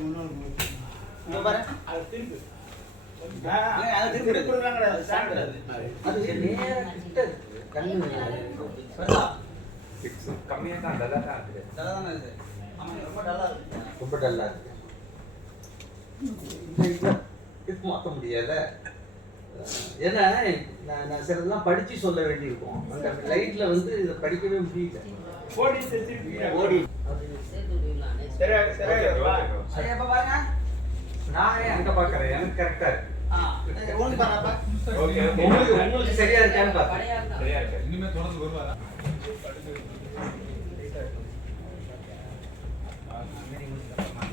ரொம்ப டல்லா இருக்கு. மாற்ற முடியாத. ஏன்னா நான் சிலதெல்லாம் படிச்சு சொல்ல வேண்டியிருக்கும். அந்த லைட்ல வந்து இதை படிக்கவே முடியல. நானே அங்க பாக்குறேன், எனக்கு கரெக்டா இருக்கு. உங்களுக்கு சரியா இருக்கான்னு பாக்குறேன். இனிமே தொடர்ந்து வருவாரா?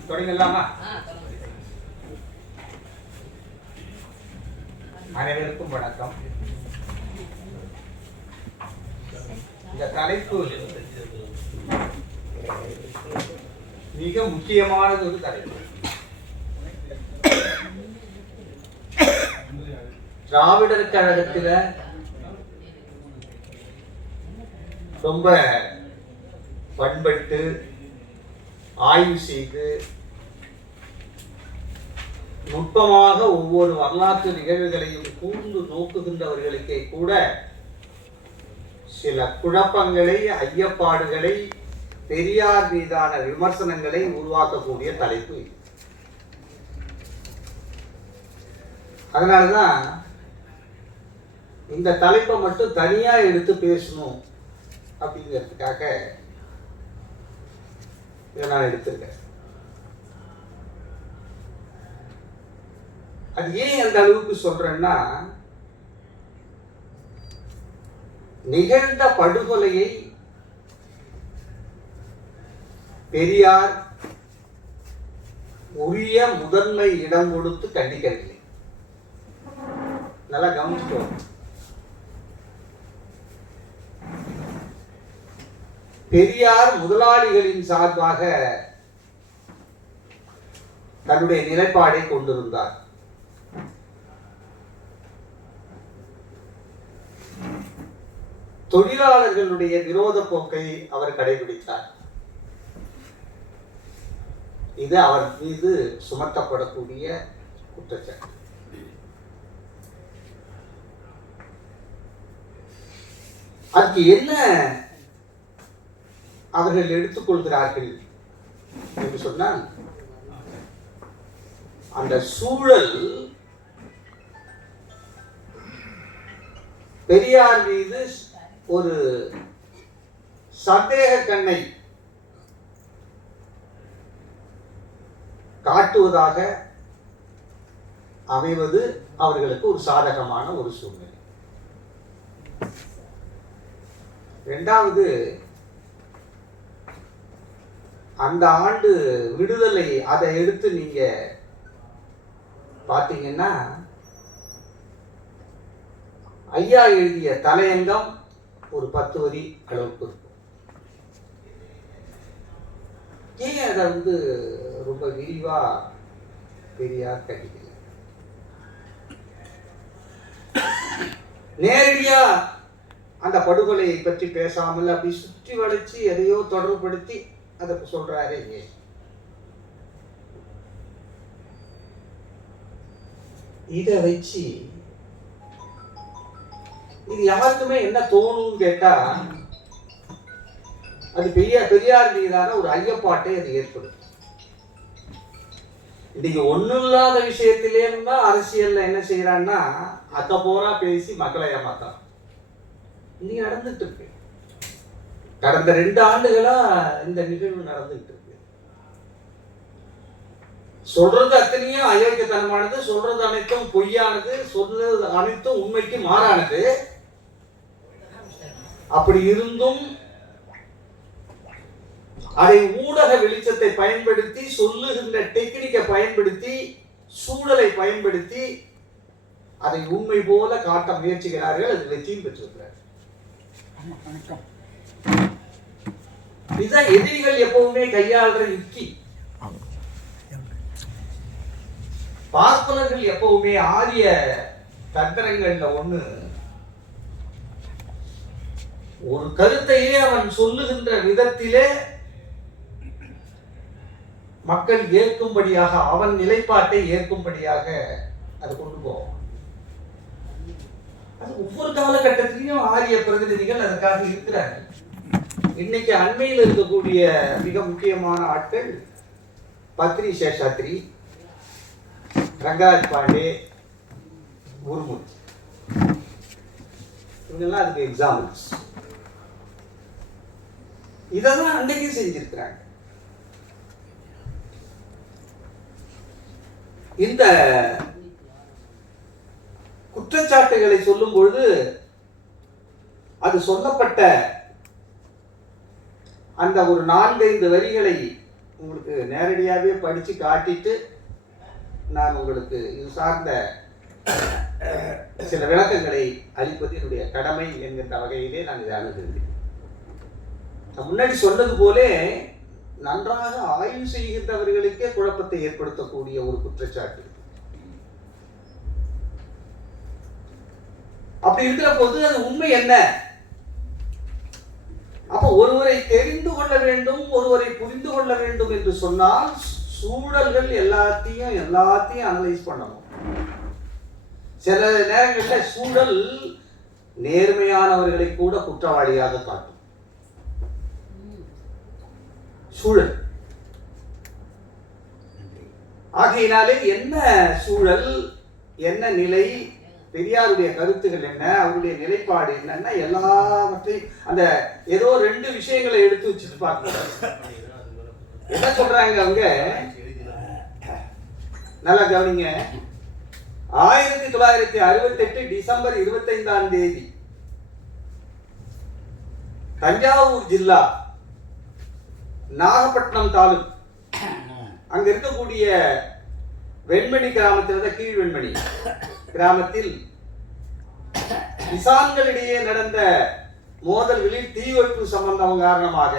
தொடங்கலாமா? அனைவருக்கும் வணக்கம். இந்த தலைப்பு மிக முக்கியமானது ஒரு தலைப்பு. திராவிடர் கழகத்துல ரொம்ப பண்பட்டு ஆய்வு செய்து நுட்பமாக ஒவ்வொரு வரலாற்று நிகழ்வுகளையும் கூர்ந்து நோக்குகின்றவர்களுக்கே கூட சில குழப்பங்களை, ஐயப்பாடுகளை, பெரியார் மீதான விமர்சனங்களை உருவாக்கக்கூடிய தலைப்பு. அதனாலதான் இந்த தலைப்பை மட்டும் தனியா எடுத்து பேசணும் அப்படிங்கிறதுக்காக இதை நான் எடுத்திருக்கேன். அது ஏன் அந்த அளவுக்கு சொல்றேன்னா, நிகழ்ந்த படுகொலையை பெரியார் உரிய முதன்மை இடம் கொடுத்து கண்டிக்கவில்லை. நல்லா கவனிச்சுக்கோங்க. பெரியார் முதலாளிகளின் சார்பாக தன்னுடைய நிலைப்பாடை கொண்டிருந்தார். தொழிலாளர்களுடைய விரோத போக்கை அவர் கடைபிடித்தார். இது அவர் மீது சுமத்தப்படக்கூடிய குற்றச்சாட்டு. அதுக்கு என்ன அவர்கள் எடுத்துக்கொள்கிறார்கள் என்று சொன்னால், அந்த சூழல் பெரியார் மீது ஒரு சந்தேக கண்ணை காட்டுவதாக அமைவது அவர்களுக்கு ஒரு சாதகமான ஒரு சூழ்நிலை. இரண்டாவது, அந்த ஆண்டு விடுதலை, அதை எடுத்து நீங்க பார்த்தீங்கன்னா, ஐயா எழுதிய தலையங்கம் ஒரு 10 வரி அளவுக்கு இருக்கும். ஏன் அதை வந்து ரொம்ப விரிவா பெரியார் கட்டிக்கல? நேரடியா அந்த படுகொலையை பற்றி பேசாமல் அப்படி சுற்றி வளைச்சு எதையோ தொடர்புபடுத்தி அதை சொல்றாரு. இதை வச்சு இது யாருக்குமே என்ன தோணும்னு கேட்டா, அது பெரியார் மீதான ஒரு ஐயப்பாட்டை அது ஏற்படும். இன்னைக்கு ஒண்ணும் இல்லாத விஷயத்திலே இருந்தா அரசியல்ல என்ன செய்யறான்னா, அக்க போரா பேசி மக்களை ஏமாத்தான். இன்னைக்கு நடந்துட்டு இருக்கு. கடந்த 2 ஆண்டுகளா இந்த நிகழ்வு நடந்துட்டு இருக்கு. சொல்றது அத்தனையும் அயோக்கியத்தனமானது, சொல்றது அனைத்தும் பொய்யானது, சொல்றது அனைத்தும் உண்மைக்கு மாறானது. அப்படி இருந்தும் அதை ஊடக வெளிச்சத்தை பயன்படுத்தி, சொல்லுகின்ற டெக்னிக்கை பயன்படுத்தி, சூழலை பயன்படுத்தி அதை உண்மை போல காட்ட முயற்சிக்கிறார்கள். அது வெற்றியும் பெற்றிருக்கிறார். இதுதான் எதிரிகள் எப்பவுமே கையாளுற யுக்தி. பார்ப்பனர்கள் எப்பவுமே ஆரிய தந்திரங்கள்ல ஒண்ணு, ஒரு கருத்தையே அவன் சொல்லுகின்ற விதத்திலே மக்கள் ஏற்கும்படியாக, அவன் நிலைப்பாட்டை ஏற்கும்படியாக அது கொண்டு போவோம். அது ஒவ்வொரு காலகட்டத்திலையும் ஆரிய பிரதிநிதிகள் அதற்காக இருக்கிறார்கள். இன்னைக்கு அண்மையில் இருக்கக்கூடிய மிக முக்கியமான ஆட்கள் பத்ரி சேஷாத்ரி, ரங்கராஜ் பாண்டே, குருமூர்த்தி, இவங்கெல்லாம் அதுக்கு எக்ஸாம்பிள்ஸ். இதெல்லாம் அன்றைக்கு செஞ்சிருக்கிறாங்க. இந்த குற்றச்சாட்டுகளை சொல்லும் பொழுது அது சொல்லப்பட்ட அந்த ஒரு 4-5 வரிகளை உங்களுக்கு நேரடியாகவே படித்து காட்டிட்டு நான் உங்களுக்கு இது சார்ந்த சில விளக்கங்களை அளிப்பது என்னுடைய கடமை என்கின்ற வகையிலே நான் இதை அணுகுகிறேன். முன்னாடி சொன்னது போலே நன்றாக ஆய்வு செய்கின்றவர்களுக்கே குழப்பத்தை ஏற்படுத்தக்கூடிய ஒரு குற்றச்சாட்டு. அப்படி இருக்கிற போது அது உண்மை என்ன? அப்ப ஒருவரை தெரிந்து கொள்ள வேண்டும், ஒருவரை புரிந்து கொள்ள வேண்டும் என்று சொன்னால் சூழல்கள் எல்லாத்தையும் அனலைஸ் பண்ணணும். சில நேரங்களில் சூழல் நேர்மையானவர்களை கூட குற்றவாளியாக காட்டும். சூழல் ஆகையினாலே என்ன சூழல், என்ன நிலை, பெரியாருடைய கருத்துகள் என்ன, அவருடைய நிலைப்பாடு என்னன்னா எல்லாவற்றையும் அந்த ஏதோ 2 விஷயங்களை எடுத்து வச்சுட்டு பார்க்கணும். என்ன சொல்றாங்க அவங்க, நல்லா கவனிங்க. 1968 டிசம்பர் 25ஆம் தேதி தஞ்சாவூர் ஜில்லா நாகப்பட்டினம் தாலுக் அங்க இருக்கக்கூடிய வெண்மணி கிராமத்தில், கீழ் வெண்மணி கிராமத்தில் கிசான்களிடையே நடந்த மோதல்களில் தீ வைப்பு சம்பந்தம் காரணமாக,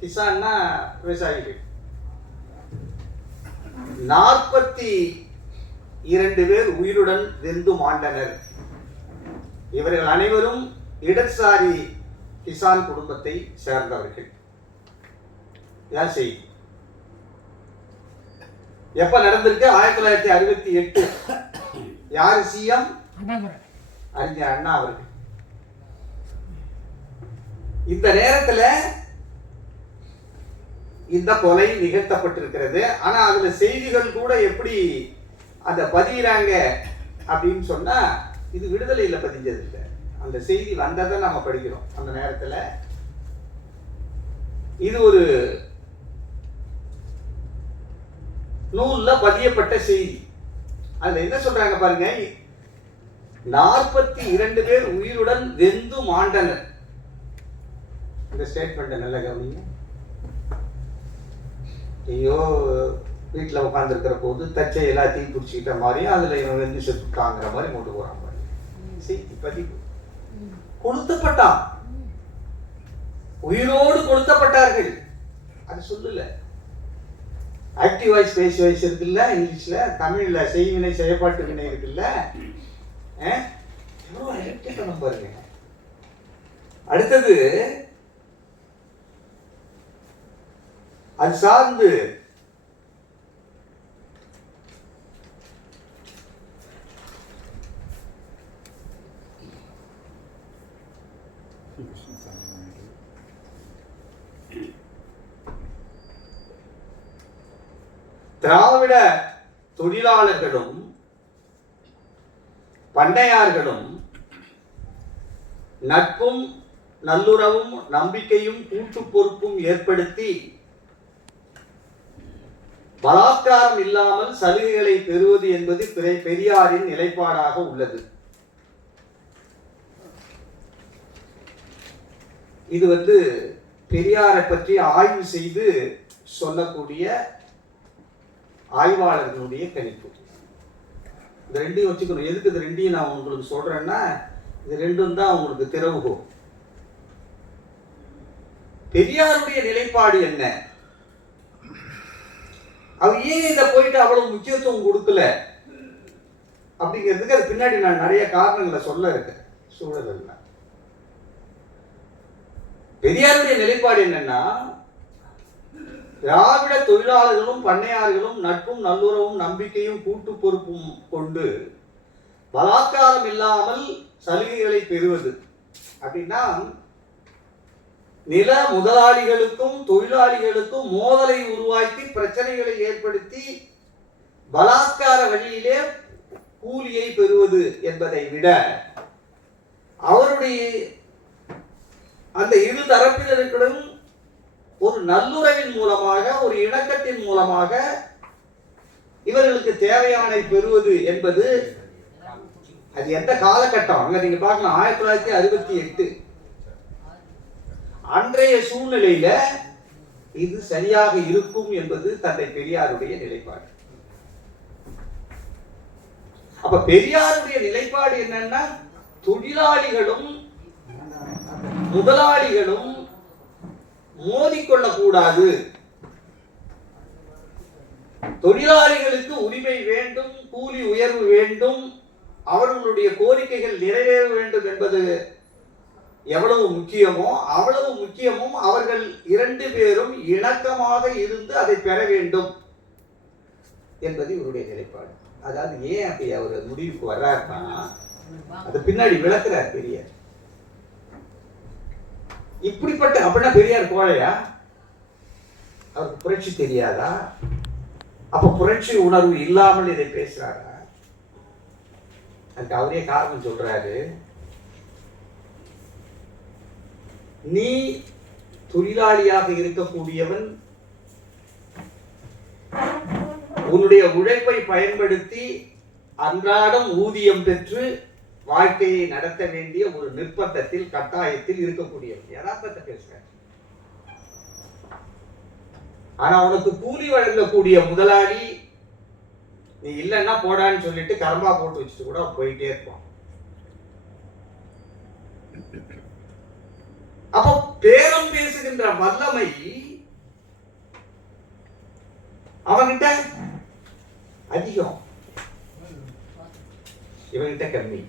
கிசான்னா விவசாயிகள், 42 பேர் உயிருடன் வெந்து மாண்டனர். இவர்கள் அனைவரும் இடதுசாரி கிசான் குடும்பத்தை சேர்ந்தவர்கள். யார் செய்தி? எப்ப நடந்திருக்கு? 1968. யாரு சிஎம்? அறிஞர் அண்ணா அவர்கள். இந்த நேரத்துல இந்த கொலை நிகழ்த்தப்பட்டிருக்கிறது. ஆனா அதுல செய்திகள் கூட எப்படி அந்த பதிகிறாங்க அப்படின்னு சொன்னா, இது விடுதலையில பதிஞ்சது இல்லை. அந்த செய்தி வந்ததை நாம படிக்கிறோம். அந்த நேரத்துல இது ஒரு நூல்ல பதியப்பட்ட செய்தி. அதுல என்ன சொல்றாங்க பாருங்க, 42 பேர் உயிருடன் வெந்து மாண்டனர். இந்த ஸ்டேட்மெண்ட் நல்ல கவனிங்க. ஐயோ, வீட்டில் உட்கார்ந்து இருக்கிற போது தச்சை எல்லாத்தையும் பிடிச்சிக்கிட்ட மாதிரி அதுல இவன் வெந்து செத்துட்டாங்கிற மாதிரி கொண்டு போறான் பாரு. செய்தி பதிவு. கொளுத்தப்பட்டான், உயிரோடு கொளுத்தப்பட்டார்கள். அது சொல்லல. ஆக்டிவ் வாய்ஸ் பேஸ் வாய்ஸ் இருக்குல்ல இங்கிலீஷ்ல, தமிழ்ல செய்வினை செயற்பாட்டு வினை இருக்குல்ல. பாருங்க. அடுத்தது அது சார்ந்து திராவிட தொழிலாளர்களும் பண்ணையார்களும் நட்பும் நல்லுறவும் நம்பிக்கையும் கூட்டு பொறுப்பும் ஏற்படுத்தி பலாத்காரம் இல்லாமல் சலுகைகளை பெறுவது என்பது பெரியாரின் நிலைப்பாடாக உள்ளது. இது பெரியாரை பற்றி ஆய்வு செய்து சொல்லக்கூடிய ஆய்வாளர்களுடைய கணிப்பு. இந்த 2ஐயும் வச்சுக்கணும். எதுக்கு இது 2ஐயும் நான் உங்களுக்கு சொல்றேன்னா, இது 2ம் தான் உங்களுக்கு திறவுகோல். பெரியாருடைய நிலைப்பாடு என்ன, அவர் ஏன் இதை போயிட்டு அவ்வளவு முக்கியத்துவம் கொடுக்கல அப்படிங்கிறதுக்கு அது பின்னாடி நான் நிறைய காரணங்களை சொல்ல இருக்கேன். சூழல் பெரியாருடைய நிலைப்பாடு என்னன்னா, திராவிட தொழிலாளர்களும் பண்ணையாளர்களும் நட்பும் நல்லுறவும் நம்பிக்கையும் கூட்டு பொறுப்பும் கொண்டு பலாத்காரம் இல்லாமல் சலுகைகளை பெறுவது அப்படின்னா நில முதலாளிகளுக்கும் தொழிலாளிகளுக்கும் மோதலை உருவாக்கி பிரச்சனைகளை ஏற்படுத்தி பலாத்கார வழியிலே கூலியை பெறுவது என்பதை விட அவருடைய அந்த இரு தரப்பினருக்கும் ஒரு நல்லுறவின் மூலமாக ஒரு இணக்கத்தின் மூலமாக இவர்களுக்கு தேவையானை பெறுவது என்பது அது எந்த காலகட்டம் அங்க நீங்க பார்க்கலாம் 1968 அன்றைய சூழ்நிலையில இது சரியாக இருக்கும் என்பது தந்தை பெரியாருடைய நிலைப்பாடு. அப்ப பெரியாருடைய நிலைப்பாடு என்னன்னா தொழிலாளிகளும் முதலாளிகளும் மோதிக்கொள்ளக்கூடாது, தொழிலாளிகளுக்கு உரிமை வேண்டும், கூலி உயர்வு வேண்டும், அவர்களுடைய கோரிக்கைகள் நிறைவேற வேண்டும் என்பது எவ்வளவு முக்கியமோ அவ்வளவு முக்கியமும் அவர்கள் இரண்டு பேரும் இணக்கமாக இருந்து அதை பெற வேண்டும் என்பது இவருடைய நிலைப்பாடு. அதாவது ஏன் அப்படி அவர் முடிவுக்கு வர்றாருன்னா அது பின்னாடி விளக்குறார் பெரியார். இப்படிப்பட்ட அப்படின்னா பெரியார் கோழையா? அவருக்கு புரட்சி தெரியாதா? அப்ப புரட்சி உணர்வு இல்லாமல் இதை பேசுறாரா? அதுக்கு அவரே காரணம் சொல்றாரு. நீ தொழிலாளியாக இருக்கக்கூடியவன் உன்னுடைய உழைப்பை பயன்படுத்தி அன்றாடம் ஊதியம் பெற்று வாழ்க்கையை நடத்த வேண்டிய ஒரு நிர்பந்தத்தில் கட்டாயத்தில் இருக்கக்கூடியவன். யதார்த்தத்தை பேசுறேன். ஆனா உனக்கு கூலி வழங்கக்கூடிய முதலாளி நீ இல்லைன்னா போடான்னு சொல்லிட்டு கரம்பா போட்டு வச்சுட்டு கூட போயிட்டே இருப்பான். அப்போ பேரம் பேசுகின்ற வல்லமை அவன்கிட்ட அதிகம், இவன்கிட்ட கம்மி.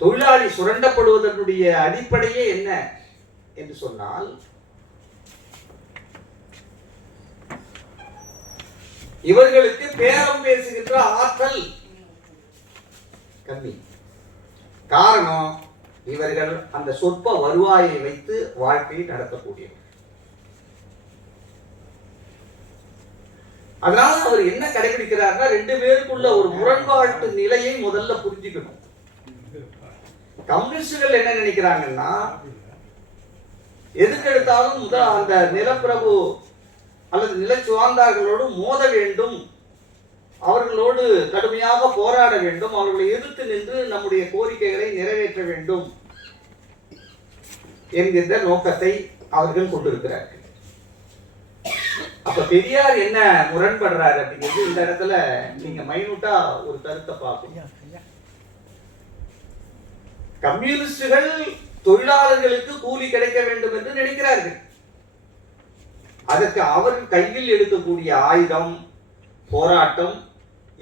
தொழிலாளி சுரண்டப்படுவதனுடைய அடிப்படையே என்ன என்று சொன்னால் இவர்களுக்கு பேரம் பேசுகின்ற ஆற்றல் கம்மி. காரணம் இவர்கள் அந்த சொற்ப வருவாயை வைத்து வாழ்க்கையை நடத்தக்கூடியவர். அதனால அவர் என்ன கடைபிடிக்கிறார்னா ரெண்டு பேருக்குள்ள ஒரு முரண்பாட்டு நிலையை முதல்ல புரிஞ்சுக்கணும். கம்யூனிஸ்டுகள் என்ன நினைக்கிறாங்கன்னா எதுக்கு எடுத்தாலும் அந்த நிலப்பிரபு அல்லது நிலச்சுவார்ந்தார்களோடு மோத வேண்டும், அவர்களோடு கடுமையாக போராட வேண்டும், அவர்களை எதிர்த்து நின்று நம்முடைய கோரிக்கைகளை நிறைவேற்ற வேண்டும் என்கின்ற நோக்கத்தை அவர்கள் கொண்டிருக்கிறார்கள். அப்ப பெரியார் என்ன முரண்படுறாரு அப்படிங்கிறது இந்த இடத்துல நீங்க மைனூட்டா ஒரு கருத்தை பார்க்கணும். கம்யூனிஸ்டுகள் தொழிலாளர்களுக்கு கூலி கிடைக்க வேண்டும் என்று நினைக்கிறார்கள். அதற்கு அவர்கள் கையில் எடுக்கக்கூடிய ஆயுதம் போராட்டம்,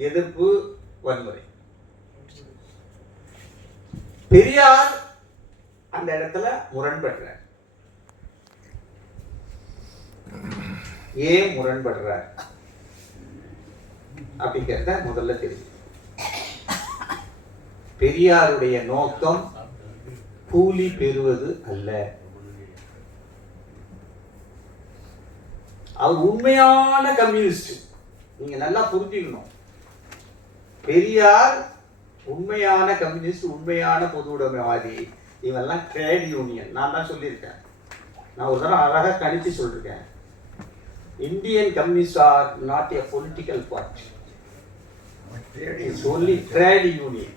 எதிர்ப்பு, வன்முறை. பெரியார் அந்த இடத்துல முரண்படுறார். ஏன் முரண்படுறார் அப்படிங்கிறத முதல்ல தெரியும். பெரியாருடைய நோக்கம் கூலி பெறுவது அல்ல. அவர் உண்மையான கம்யூனிஸ்ட். நீங்க நல்லா புரிஞ்சுக்கணும். பெரியார் உண்மையான கம்யூனிஸ்ட், உண்மையான பொது உடைமைவாதி. இவெல்லாம் ட்ரேட் யூனியன். நான் தான் சொல்லியிருக்கேன். நான் ஒரு தடவை அழகாக கணிச்சு சொல்லிருக்கேன். Indian communist are not a political party, it's only trade union.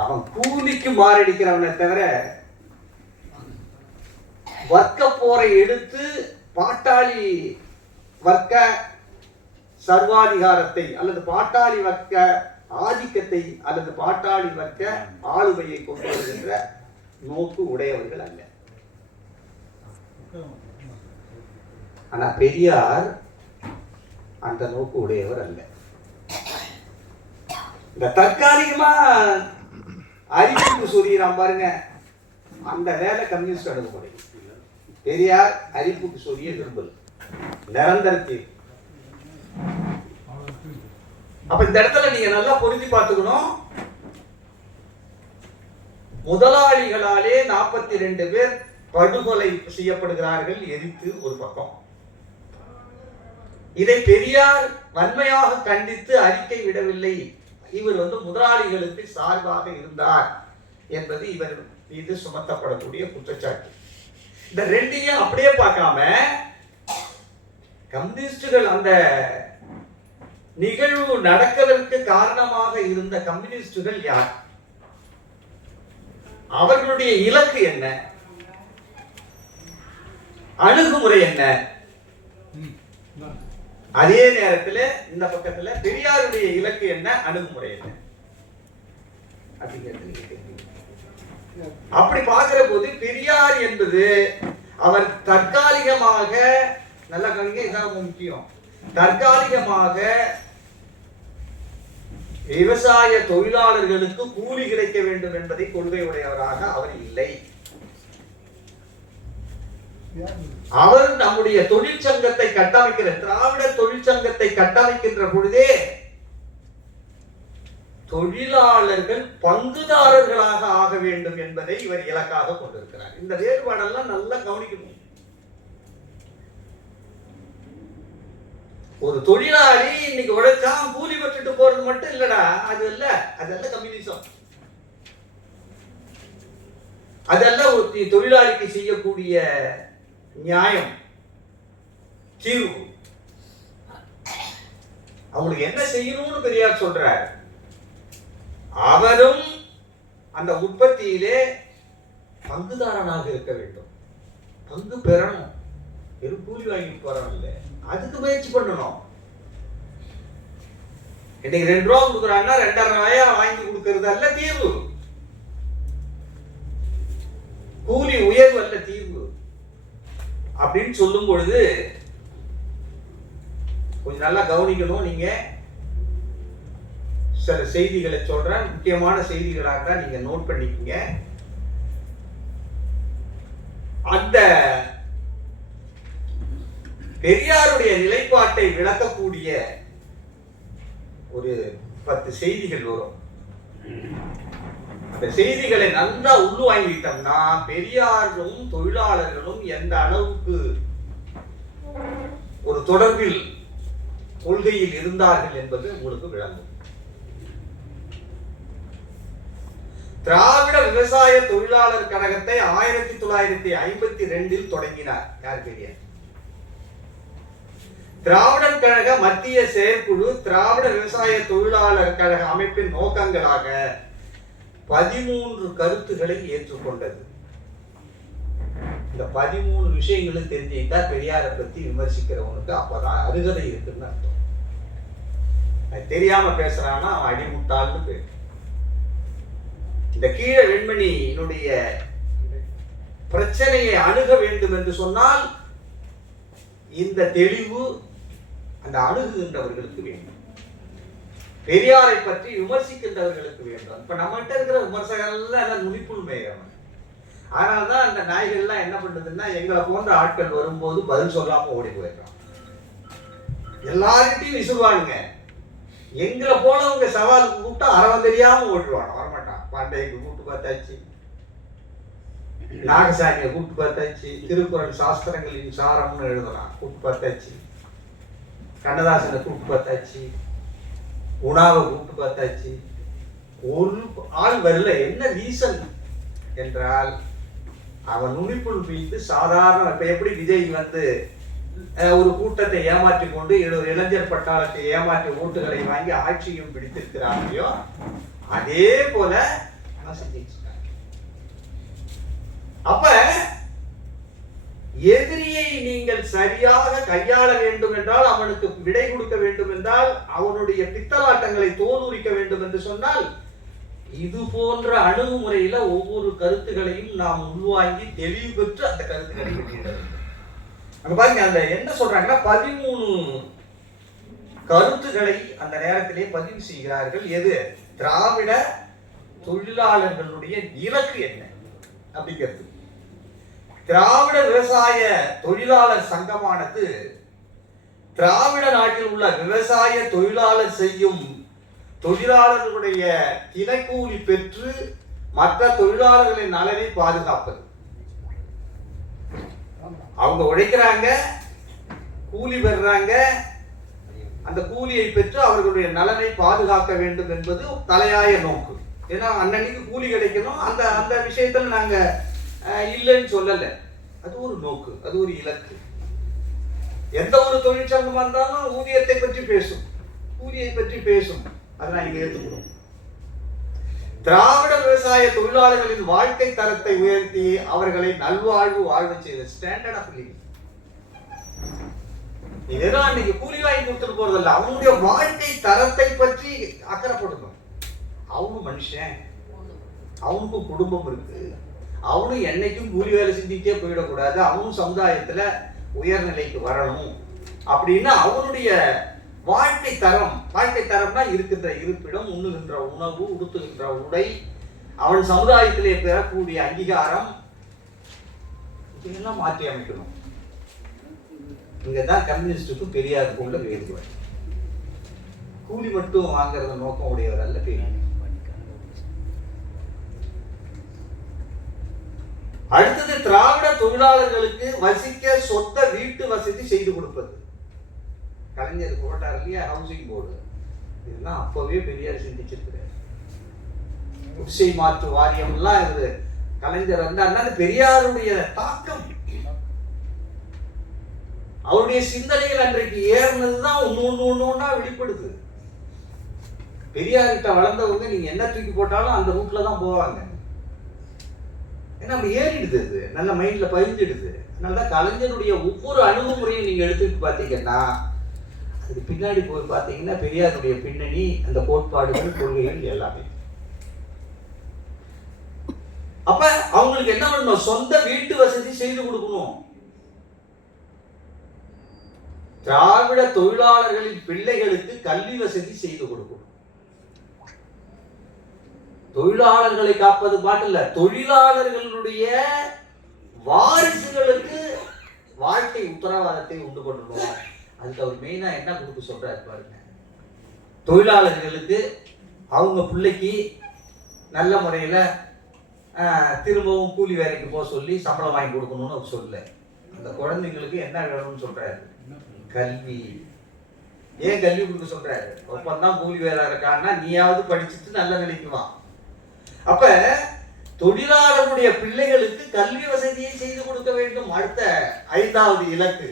அவன் கூலிக்கு மாரடிக்கிறவனை தவிர வர்க்க போரை எடுத்து பாட்டாளி வர்க்க சர்வாதிகாரத்தை அல்லது பாட்டாளி வர்க்க ஆதிக்கத்தை அல்லது பாட்டாளி வர்க்க ஆளுமையை கொண்டு வருகின்ற நோக்கு உடையவர்கள் அல்ல. ஆனா பெரியார் அந்த நோக்கு உடையவர் அல்ல. இந்த தற்காலிகமா அறிவிப்பு சொல்லிடுறான் பாருங்க, அந்த வேலை கம்யூனிஸ்ட் அணுகுமுறை. பெரியார் அரிப்புக்கு சொல்லிய விரும்பல் நிரந்தர தீர்வு. அப்ப இந்த இடத்துல நீங்க நல்லா புரிஞ்சு பார்த்துக்கணும். முதலாளிகளாலே 42 பேர் படுகொலை செய்யப்படுகிறார்கள், எரித்து ஒரு பக்கம். இதை பெரியார் வன்மையாக கண்டித்து அறிக்கை விடவில்லை. இவர் முதலாளிகளுக்கு சார்பாக இருந்தார் என்பது இவர் மீது சுமத்தப்படக்கூடிய குற்றச்சாட்டு. இந்த ரெண்டையும் அப்படியே பார்க்காம கம்யூனிஸ்டுகள் அந்த நிகழ்வு நடக்கிறதுக்கு காரணமாக இருந்த கம்யூனிஸ்டுகள் யார், அவர்களுடைய இலக்கு என்ன, அணுகுமுறை என்ன, அதே நேரத்தில் இந்த பக்கத்துல பெரியாருடைய இலக்கு என்ன, அணுகுமுறை என்ன அப்படி பார்க்கிற போது பெரியார் என்பது அவர் தற்காலிகமாக, நல்ல கவனிங்க, இதான் முக்கியம், தற்காலிகமாக விவசாய தொழிலாளர்களுக்கு கூலி கிடைக்க வேண்டும் என்பதை கொள்கை உடையவராக அவர் இல்லை. அவர் நம்முடைய தொழிற்சங்கத்தை கட்டமைக்கிற, திராவிட தொழிற்சங்கத்தை கட்டமைக்கின்ற பொழுதே தொழிலாளர்கள் பங்குதாரர்களாக ஆக வேண்டும் என்பதை இவர் இலக்காக கொண்டிருக்கிறார். இந்த வேறுபாடெல்லாம் நல்லா கவனிக்கணும். ஒரு தொழிலாளி இன்னைக்கு உழைச்சா கூலி பெற்றுட்டு போறது மட்டும் இல்லடா, அதெல்லாம் கம்யூனிசம். அதெல்லாம் ஒரு தொழிலாளிக்கு செய்யக்கூடிய நியாயம், தீர்வு. அவங்களுக்கு என்ன செய்யணும்னு பெரியார் சொல்றார். அவரும் அந்த உற்பத்தியிலே பங்குதாரனாக இருக்க வேண்டும், பங்கு பெறணும். வெறும் கூலி வாங்கிட்டு போறோம் இல்லை, அதுக்கு முயற்சி பண்ணணும். இன்னைக்கு 2 ரூபா கொடுக்குறாங்கன்னா 2.5 ரூபாயா வாங்கி கொடுக்கறது அல்ல தீர்வு. கூலி உயர்வு அல்ல தீர்வு அப்படின்னு சொல்லும் பொழுது கொஞ்சம் நல்லா கவனிக்கணும். நீங்க சில செய்திகளை சொல்றேன், முக்கியமான செய்திகளாக தான் நீங்க நோட் பண்ணிக்கீங்க. அந்த பெரியாருடைய நிலைப்பாட்டை விளக்கக்கூடிய ஒரு 10 செய்திகள் வரும். அந்த செய்திகளை நல்லா உள்வாங்கிட்டோம்னா பெரியாரும் தொழிலாளர்களும் எந்த அளவுக்கு ஒரு தொடர்பில் கொள்கையில் இருந்தார்கள் என்பது உங்களுக்கு விளங்கும். திராவிட விவசாய தொழிலாளர் கழகத்தை 1952 தொடங்கினார். யார்? பெரியார். திராவிடர் கழக மத்திய செயற்குழு திராவிட விவசாய தொழிலாளர் கழக அமைப்பின் நோக்கங்களாக 13 கருத்துக்களை ஏற்றுக்கொண்டது. இந்த 13 விஷயங்களும் தெரிஞ்சுக்கிட்டா பெரியாரை பத்தி விமர்சிக்கிறவனுக்கு அப்பதான் அருகதை இருக்குன்னு அர்த்தம். தெரியாம பேசுறான்னா அவன் அடிமுட்டாள்னு பேரு. இந்த கீழ வெண்மணியினுடைய பிரச்சனையை அணுக வேண்டும் என்று சொன்னால் இந்த தெளிவு அந்த அணுகுகின்றவர்களுக்கு வேண்டும், பெரியாரை பற்றி விமர்சிக்கின்றவர்களுக்கு வேண்டும். இப்ப நம்மகிட்ட இருக்கிற விமர்சகர்கள் நுனிப்புள் மேயவன். அதனால்தான் அந்த நாய்கள்லாம் என்ன பண்ணுதுன்னா எங்களை போன்ற ஆட்கள் வரும்போது பதில் சொல்லாம ஓடி போயிடுறான். எல்லார்கிட்டையும் விசுவானுங்க. எங்களை போனவங்க சவாலுக்கு கூப்பிட்டா அறவம் தெரியாம ஓடுவான், வரமாட்டான். பாண்டைக்கு கூப்பிட்டு பார்த்தாச்சு, நாகசாமியை கூப்பிட்டு பார்த்தாச்சு, திருக்குறள் சாஸ்திரங்களின் சாரம்னு எழுதலாம் கூப்பிட்டு பார்த்தாச்சு, கண்ணதாசனை கூப்பிட்டு பார்த்தாச்சு, உணாவை கூப்பிட்டு பார்த்தாச்சு. ஒரு ஆள் வரல. என்ன ரீசன் என்றால் அவன் நுனிப்புள் மீது சாதாரண, இப்ப எப்படி விஜய் ஒரு கூட்டத்தை ஏமாற்றி கொண்டு ஒரு இளைஞர் பட்டாளத்தை ஏமாற்றி ஓட்டுகளை வாங்கி ஆட்சியும் பிடித்திருக்கிறார்களோ அதே போல அப்ப எதிரியை நீங்கள் சரியாக கையாள வேண்டும் என்றால், அவனுக்கு விடை கொடுக்க வேண்டும் என்றால், அவனுடைய பித்தலாட்டங்களை தோலுரிக்க வேண்டும் என்று சொன்னால் இது போன்ற அணுகுமுறையில ஒவ்வொரு கருத்துகளையும் நாம் உள்வாங்கி தெளிவு பெற்று அந்த கருத்துக்களை வெளியிட வேண்டும். அங்க பாருங்க, அந்த என்ன சொல்றாங்கன்னா 13 கருத்துக்களை அந்த நேரத்திலே பதிவு செய்கிறார்கள். எது? திராவிட தொழிலாளர்களுடைய இலக்கு என்ன அப்படிங்கிறது. திராவிட விவசாய தொழிலாளர் சங்கமானது திராவிட நாட்டில் உள்ள விவசாய தொழிலாளர் செய்யும் தொழிலாளர்களுடைய தினக்கூலி பெற்று மற்ற தொழிலாளர்களின் நலனை பாதுகாப்பது. அவங்க உழைக்கிறாங்க, கூலி பெறுறாங்க, அந்த கூலியை பெற்று அவர்களுடைய நலனை பாதுகாக்க வேண்டும் என்பது தலையாய நோக்கு. ஏன்னா அன்னன்னைக்கு கூலி கிடைக்கணும், அந்த அந்த விஷயத்துல நாங்க இல்லைன்னு சொல்லலை. அது ஒரு நோக்கு, அது ஒரு இலக்கு. எந்த ஒரு தொழிற்சங்கமா இருந்தாலும் ஊதியத்தை பற்றி பேசும், கூலியை பற்றி பேசும். அதை நான் இங்க ஏற்றுக்கிறோம். திராவிட விவசாய தொழிலாளர்களின் வாழ்க்கை தரத்தை உயர்த்தி அவர்களை நல்வாழ்வு வாழ்வு செய்த ஸ்டாண்டர்ட் ஆஃப் லிவிங். இதெல்லாம் இன்னைக்கு கூலி வாங்கி கொடுத்துட்டு போறதில்ல, அவனுடைய வாழ்க்கை தரத்தை பற்றி அக்கறைப்படணும். அவனும் மனுஷன், அவனுக்கும் குடும்பம் இருக்கு, அவனும் என்னைக்கும் கூலி வேலை செஞ்சுட்டே போயிடக்கூடாது, அவனும் சமுதாயத்துல உயர்நிலைக்கு வரணும் அப்படின்னு அவனுடைய வாழ்க்கை தரம்னா இருக்கின்ற இருப்பிடம், உண்ணுகின்ற உணவு, உடுத்துகின்ற உடை, அவன் சமுதாயத்திலே பெறக்கூடிய அங்கீகாரம், இதெல்லாம் மாற்றி அமைக்கணும். இங்கதான் கம்யூனிஸ்டுக்கும் பெரியாருக்கும் உள்ள வேறுபாடு. கூலி மட்டும் வாங்குறத நோக்கம் உடையவர் அல்ல பெரியார். அடுத்தது திராவிட தொழிலாளர்களுக்கு வசிக்க சொந்த வீட்டு வசதி செய்து கொடுப்பது. கலைஞர் போட்டார் இல்லையா ஹவுசிங் போர்டு, இதெல்லாம் அப்பவே பெரியார் சிந்திச்சிருக்கிறார். குடிசை மாற்று வாரியம் எல்லாம் இது கலைஞர் வந்தாருன்னா பெரியாருடைய தாக்கம், அவருடைய சிந்தனைகள் அன்றைக்கு ஏறினதுதான் ஒண்ணு வெளிப்படுது. பெரியார்கிட்ட வளர்ந்தவங்க நீங்க என்ன தூக்கி போட்டாலும் அந்த ரூட்ல தான் போவாங்க. ஏன்னா அப்படி ஏறிடுது, அது நல்ல மைண்ட்ல பதிஞ்சிடுது. அதனாலதான் கலைஞருடைய ஒவ்வொரு அணுகுமுறையும் நீங்க எடுத்துட்டு பாத்தீங்கன்னா அதுக்கு பின்னாடி போய் பார்த்தீங்கன்னா பெரியாருடைய பின்னணி, அந்த கோட்பாடுகள், கொள்கைகள் எல்லாமே. அப்ப அவங்களுக்கு என்ன பண்ணணும்? சொந்த வீட்டு வசதி செய்து கொடுக்கணும். திராவிட தொழிலாளர்களின் பிள்ளைகளுக்கு கல்வி வசதி செய்து கொடுக்கணும். தொழிலாளர்களை காப்பது பாட்டில்ல, தொழிலாளர்களுடைய வாரிசுகளுக்கு வாழ்க்கை உத்தரவாதத்தை உண்டு பண்ணணும். அதுக்கு அவர் மெயினா என்ன கொடுக்க சொல்றாரு பாருங்க. தொழிலாளர்களுக்கு அவங்க பிள்ளைக்கு நல்ல முறையில திரும்பவும் கூலி வேலைக்கு போக சொல்லி சம்பளம் வாங்கி கொடுக்கணும்னு அவர் சொல்ல, அந்த குழந்தைங்களுக்கு என்ன வேணும்னு சொல்றாரு? கல்வி. ஏன் கல்வி கொடுக்க சொல்றாரு? ஒப்பந்தான் கூலி வேலை இருக்கான்னா நீயாவது படிச்சுட்டு நல்ல நிலைக்கு வா. அப்ப தொழிலாளருடைய பிள்ளைகளுக்கு கல்வி வசதியை செய்து கொடுக்க வேண்டும். அடுத்த 5வது இலக்கு.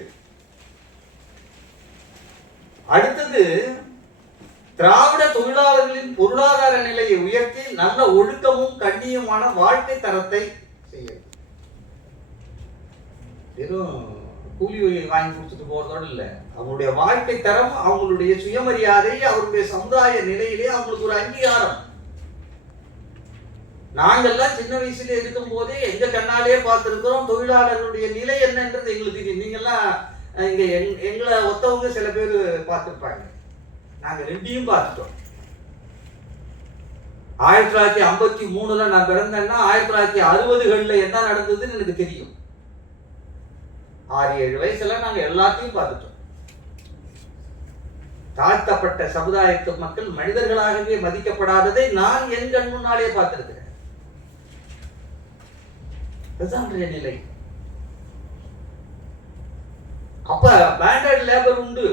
அடுத்தது திராவிட தொழிலாளர்களின் பொருளாதார நிலையை உயர்த்தி நல்ல ஒழுக்கமும் கண்ணியமான வாழ்க்கை தரத்தை செய்ய. வெறும் கூலி வாங்கி கொடுத்துட்டு போறதோடு இல்லை, அவங்களுடைய வாழ்க்கை தரம், அவங்களுடைய சுயமரியாதை, அவருடைய சமுதாய நிலையிலே அவங்களுக்கு ஒரு அங்கீகாரம். நாங்கெல்லாம் சின்ன வயசுல இருக்கும் போதே எங்க கண்ணாலே பார்த்திருக்கிறோம் தொழிலாளர்களுடைய நிலை என்னன்றது எங்களுக்கு தெரியும். நீங்கெல்லாம் இங்க எங்களை ஒத்தவங்க சில பேர் பார்த்திருப்பாங்க, நாங்க ரெண்டையும் பார்த்துட்டோம். 1953 நான் பிறந்தேன்னா 1960களில் என்ன நடந்ததுன்னு எனக்கு தெரியும். 6-7 வயசுல நாங்க எல்லாத்தையும் பார்த்துட்டோம். தாழ்த்தப்பட்ட சமுதாயத்து மக்கள் மனிதர்களாகவே மதிக்கப்படாததை நான் என் கண் முன்னாலே பார்த்திருக்கிறேன். நிலை. அப்ப பேண்டட் லேபர் உண்டு.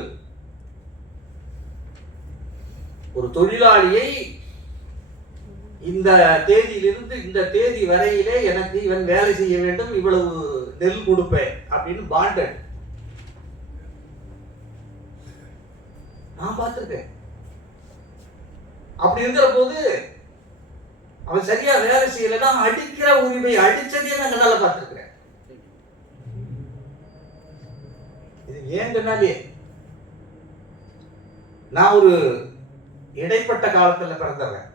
ஒரு தொழிலாளியை இந்த தேதியிலிருந்து இந்த தேதி வரையிலே எனக்கு இவன் வேலை செய்ய வேண்டும், இவ்வளவு நெல் கொடுப்பேன் அப்படின்னு பாண்டட். நான் பார்த்திருக்கேன். அப்படி இருக்கிற போது அவன் சரியா வேலை செய்யலைன்னா அடிக்கிற உரிமை, அடிச்சதே நான் கண்ணால பார்த்திருக்கிறேன். இது ஏன் கண்ணாலே? நான் ஒரு இடைப்பட்ட காலத்துல பிறந்தவன்.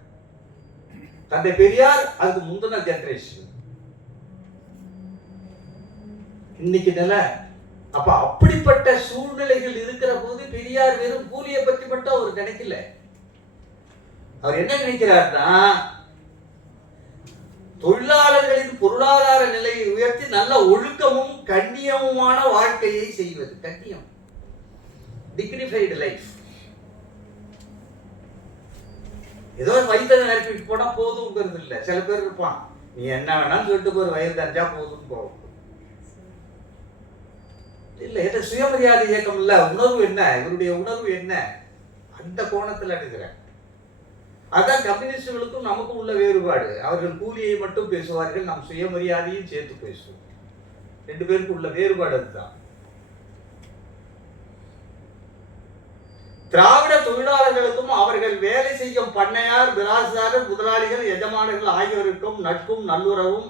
தந்தை பெரியார் அதுக்கு முந்தின ஜெனரேஷன். இன்னைக்கு நிலை. அப்ப அப்படிப்பட்ட சூழ்நிலைகள் இருக்கிற போது பெரியார் வெறும் கூலியை பற்றி மட்டும் அவர் நினைக்கல. அவர் என்ன நினைக்கிறார்னா, தொழிலாளர்களின் பொருளாதார நிலையை உயர்த்தி நல்ல ஒழுக்கமும் கண்ணியமுமான வாழ்க்கையை செய்வது. கண்ணியம், டிக்னிஃபைடு லைஃப். ஏதோ வயிற்று நிரப்பிட்டு போனா போதுங்கிறது இல்லை. சில பேர் இருப்பான், நீ என்ன வேணாலும் சொல்லிட்டு போய் வயிறு தஞ்சா போதும்னு போகும். இல்லை, என்ற சுயமரியாதை இயக்கம் இல்ல. உணர்வு என்ன, இவருடைய உணர்வு என்ன, அந்த கோணத்தில் அணுகிறேன். அதான் கம்யூனிஸ்டுகளுக்கும் நமக்கும் உள்ள வேறுபாடு. அவர்கள் கூலியை மட்டும் பேசுவார்கள், நாம் சுயமரியாதையும் சேர்த்து பேசுவோம். ரெண்டு பேருக்கு உள்ள வேறுபாடு அதுதான். திராவிட தொழிலாளர்களுக்கும் அவர்கள் வேலை செய்யும் பண்ணையார், விலாசாரர், முதலாளிகள், எஜமானர்கள் ஆகியோருக்கும் நட்பும் நல்லுறவும்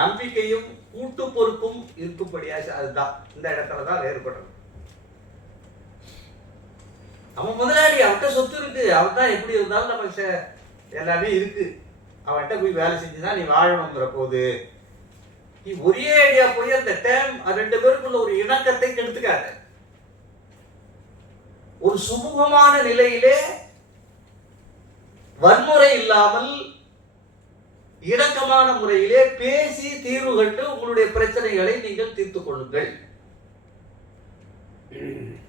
நம்பிக்கையும் கூட்டு பொறுப்பும் இருக்கும்படியா. அதுதான் இந்த இடத்துலதான் வேறுபடும். அவன் முதலாளி, அவன்கிட்ட சொத்து இருக்கு, அவன் தான் எப்படி இருந்தாலும் நம்ம எல்லாமே இருக்கு, அவன்கிட்ட போய் வேலை செஞ்சுதான் நீ வாழணுங்கிற போது நீ ஒரே ஐடியா போய் அந்த டைம் ரெண்டு பேருக்குள்ள ஒரு இணக்கத்தை கெடுத்துக்காத. ஒரு சுமூகமான நிலையிலே வன்முறை இல்லாமல் இணக்கமான முறையிலே பேசி தீர்வு கண்டு உங்களுடைய பிரச்சனைகளை நீங்கள் தீர்த்துக் கொள்ளுங்கள்.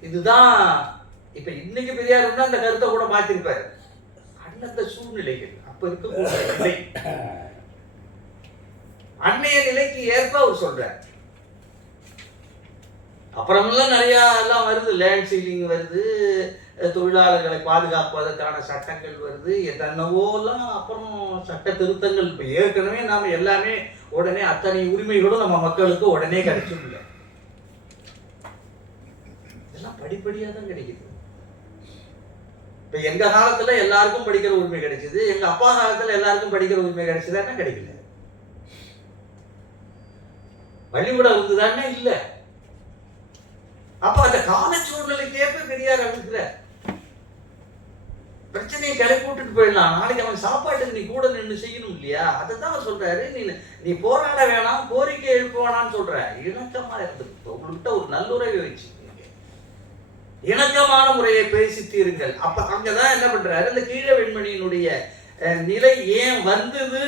இதுதான். இப்ப இன்னைக்கு பெரியார் இருந்தா அந்த கருத்தை கூட மாத்திருப்பாரு. அந்தந்த சூழ்நிலைகள் அப்ப இருக்க அன்னைய நிலைக்கு ஏற்ப அவர் சொல்றார். அப்புறமெல்லாம் நிறைய எல்லாம் வருது, லேண்ட் சீலிங் வருது, தொழிலாளர்களை பாதுகாப்பதற்கான சட்டங்கள் வருது, என்னவோலாம் அப்புறம் சட்ட திருத்தங்கள். இப்போ ஏற்கனவே நாம் எல்லாமே உடனே அத்தனை உரிமைகளும் நம்ம மக்களுக்கு உடனே கிடைச்சிடல. இதெல்லாம் படிப்படியாக தான் கிடைக்குது. இப்போ எங்க காலத்துல எல்லாருக்கும் படிக்கிற உரிமை கிடைச்சது, எங்க அப்பா காலத்துல எல்லாருக்கும் படிக்கிற உரிமை கிடைச்சதானே? கிடைக்கல. வழிவிட இருந்துதானே? இல்லை. அப்ப அந்த கால சூழ்நிலைக்கு ஏற்ப பெரியார் அழுகிற பிரச்சனையை கிளப்பி விட்டுட்டு போயிடலாம். நாளைக்கு அவன் சாப்பாட்டுக்கு நீ கூட நின்று செய்யணும் இல்லையா? அதைத்தான் அவர் சொல்றாரு. நீ போராட வேணாம், கோரிக்கை எழுப்ப வேணாம்னு சொல்ற. இணக்கமா இருந்துருக்கு. உங்கள்கிட்ட ஒரு நல்லுறவை வச்சுக்கீங்க, இணக்கமான முறையை பேசி தீருங்கள். அப்ப அங்கதான் என்ன பண்றாரு, இந்த கீழ வெண்மணியினுடைய நிலை ஏன் வந்தது,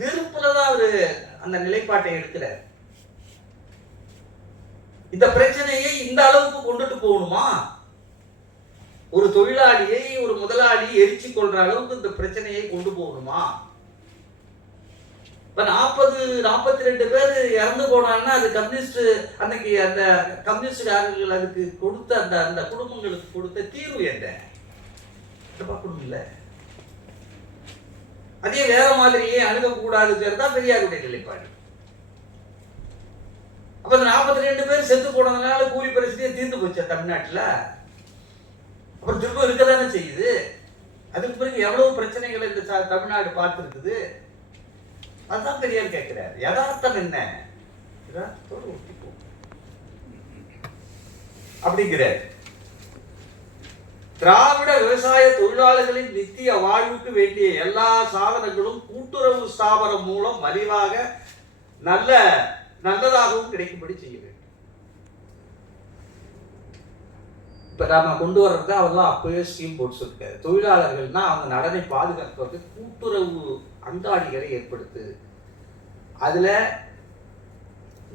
வெறுப்புலதான் அவரு அந்த நிலைப்பாட்டை எடுக்கிறார். இந்த பிரச்சனையை இந்த அளவுக்கு கொண்டுட்டு போகணுமா? ஒரு தொழிலாளியை ஒரு முதலாளி எரிச்சு கொள்ற அளவுக்கு இந்த பிரச்சனையை கொண்டு போகணுமா? இப்ப 42 பேர் இறந்து போனாங்கன்னா அது கம்யூனிஸ்ட் அன்னைக்கு அந்த கம்யூனிஸ்டுகாரர்கள் அதுக்கு கொடுத்த அந்த அந்த குடும்பங்களுக்கு கொடுத்த தீர்வு என்ன? பார்க்கணும் இல்ல. அதே வேற மாதிரியே அணுகக்கூடாதுங்கிறது தான் பெரியாருடைய நிலைப்பாடு. அப்ப 42 பேர் செத்து போனதுனால கூலி பிரச்சனையே தீர்ந்து போச்சு தமிழ்நாட்டில். அப்புறம் திரும்ப இருக்கதானே செய்யுது. அதுக்கு பிறகு எவ்வளவு பிரச்சனைகள் இந்த தமிழ்நாடு பார்த்துருக்குது. அதுதான் பெரியார் கேட்கிறார். யதார்த்தம் என்ன? யதார்த்தத்தோடு ஒட்டிப்போம் அப்படிங்கிறார். திராவிட விவசாய தொழிலாளர்களின் நித்திய வாழ்வுக்கு வேண்டிய எல்லா சாதனங்களும் கூட்டுறவு ஸ்தாபனம் மூலம் மலிவாக நல்லதாகவும் கிடைக்கும்படி செய்ய வேண்டும். இப்ப நாம கொண்டு வர்றது அவெல்லாம் அப்பவே ஸ்கீம் போட்டு சொல்லிருக்காரு. தொழிலாளர்கள்னா அவங்க நலனை பாதுகாப்பதற்கு கூட்டுறவு அங்காடிகளை ஏற்படுத்து, அதுல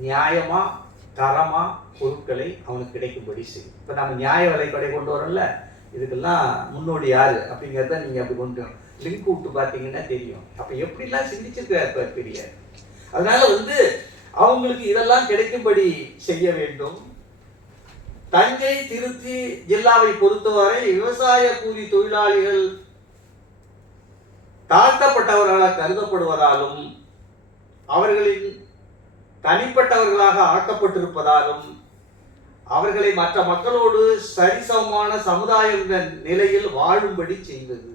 நியாயமா தரமா பொருட்களை அவனுக்கு கிடைக்கும்படி செய்யும். இப்ப நம்ம நியாய விலை கடை கொண்டு வரோம்ல, இதுக்கெல்லாம் முன்னோடி யாரு அப்படிங்கிறத நீங்க அப்படி கொண்டு லிங்க் விட்டு பார்த்தீங்கன்னா தெரியும். அப்ப எப்படிலாம் சிந்திச்சிருக்காரு பெரியார். அதனால அவங்களுக்கு இதெல்லாம் கிடைக்கும்படி செய்ய வேண்டும். தஞ்சை, திருச்சி ஜில்லாவை பொறுத்தவரை விவசாய கூலி தொழிலாளிகள் தாழ்த்தப்பட்டவர்களாக கருதப்படுவதாலும் அவர்களின் தனிப்பட்டவர்களாக ஆக்கப்பட்டிருப்பதாலும் அவர்களை மற்ற மக்களோடு சரிசமமான சமுதாய நிலையில் வாழும்படி செய்வது.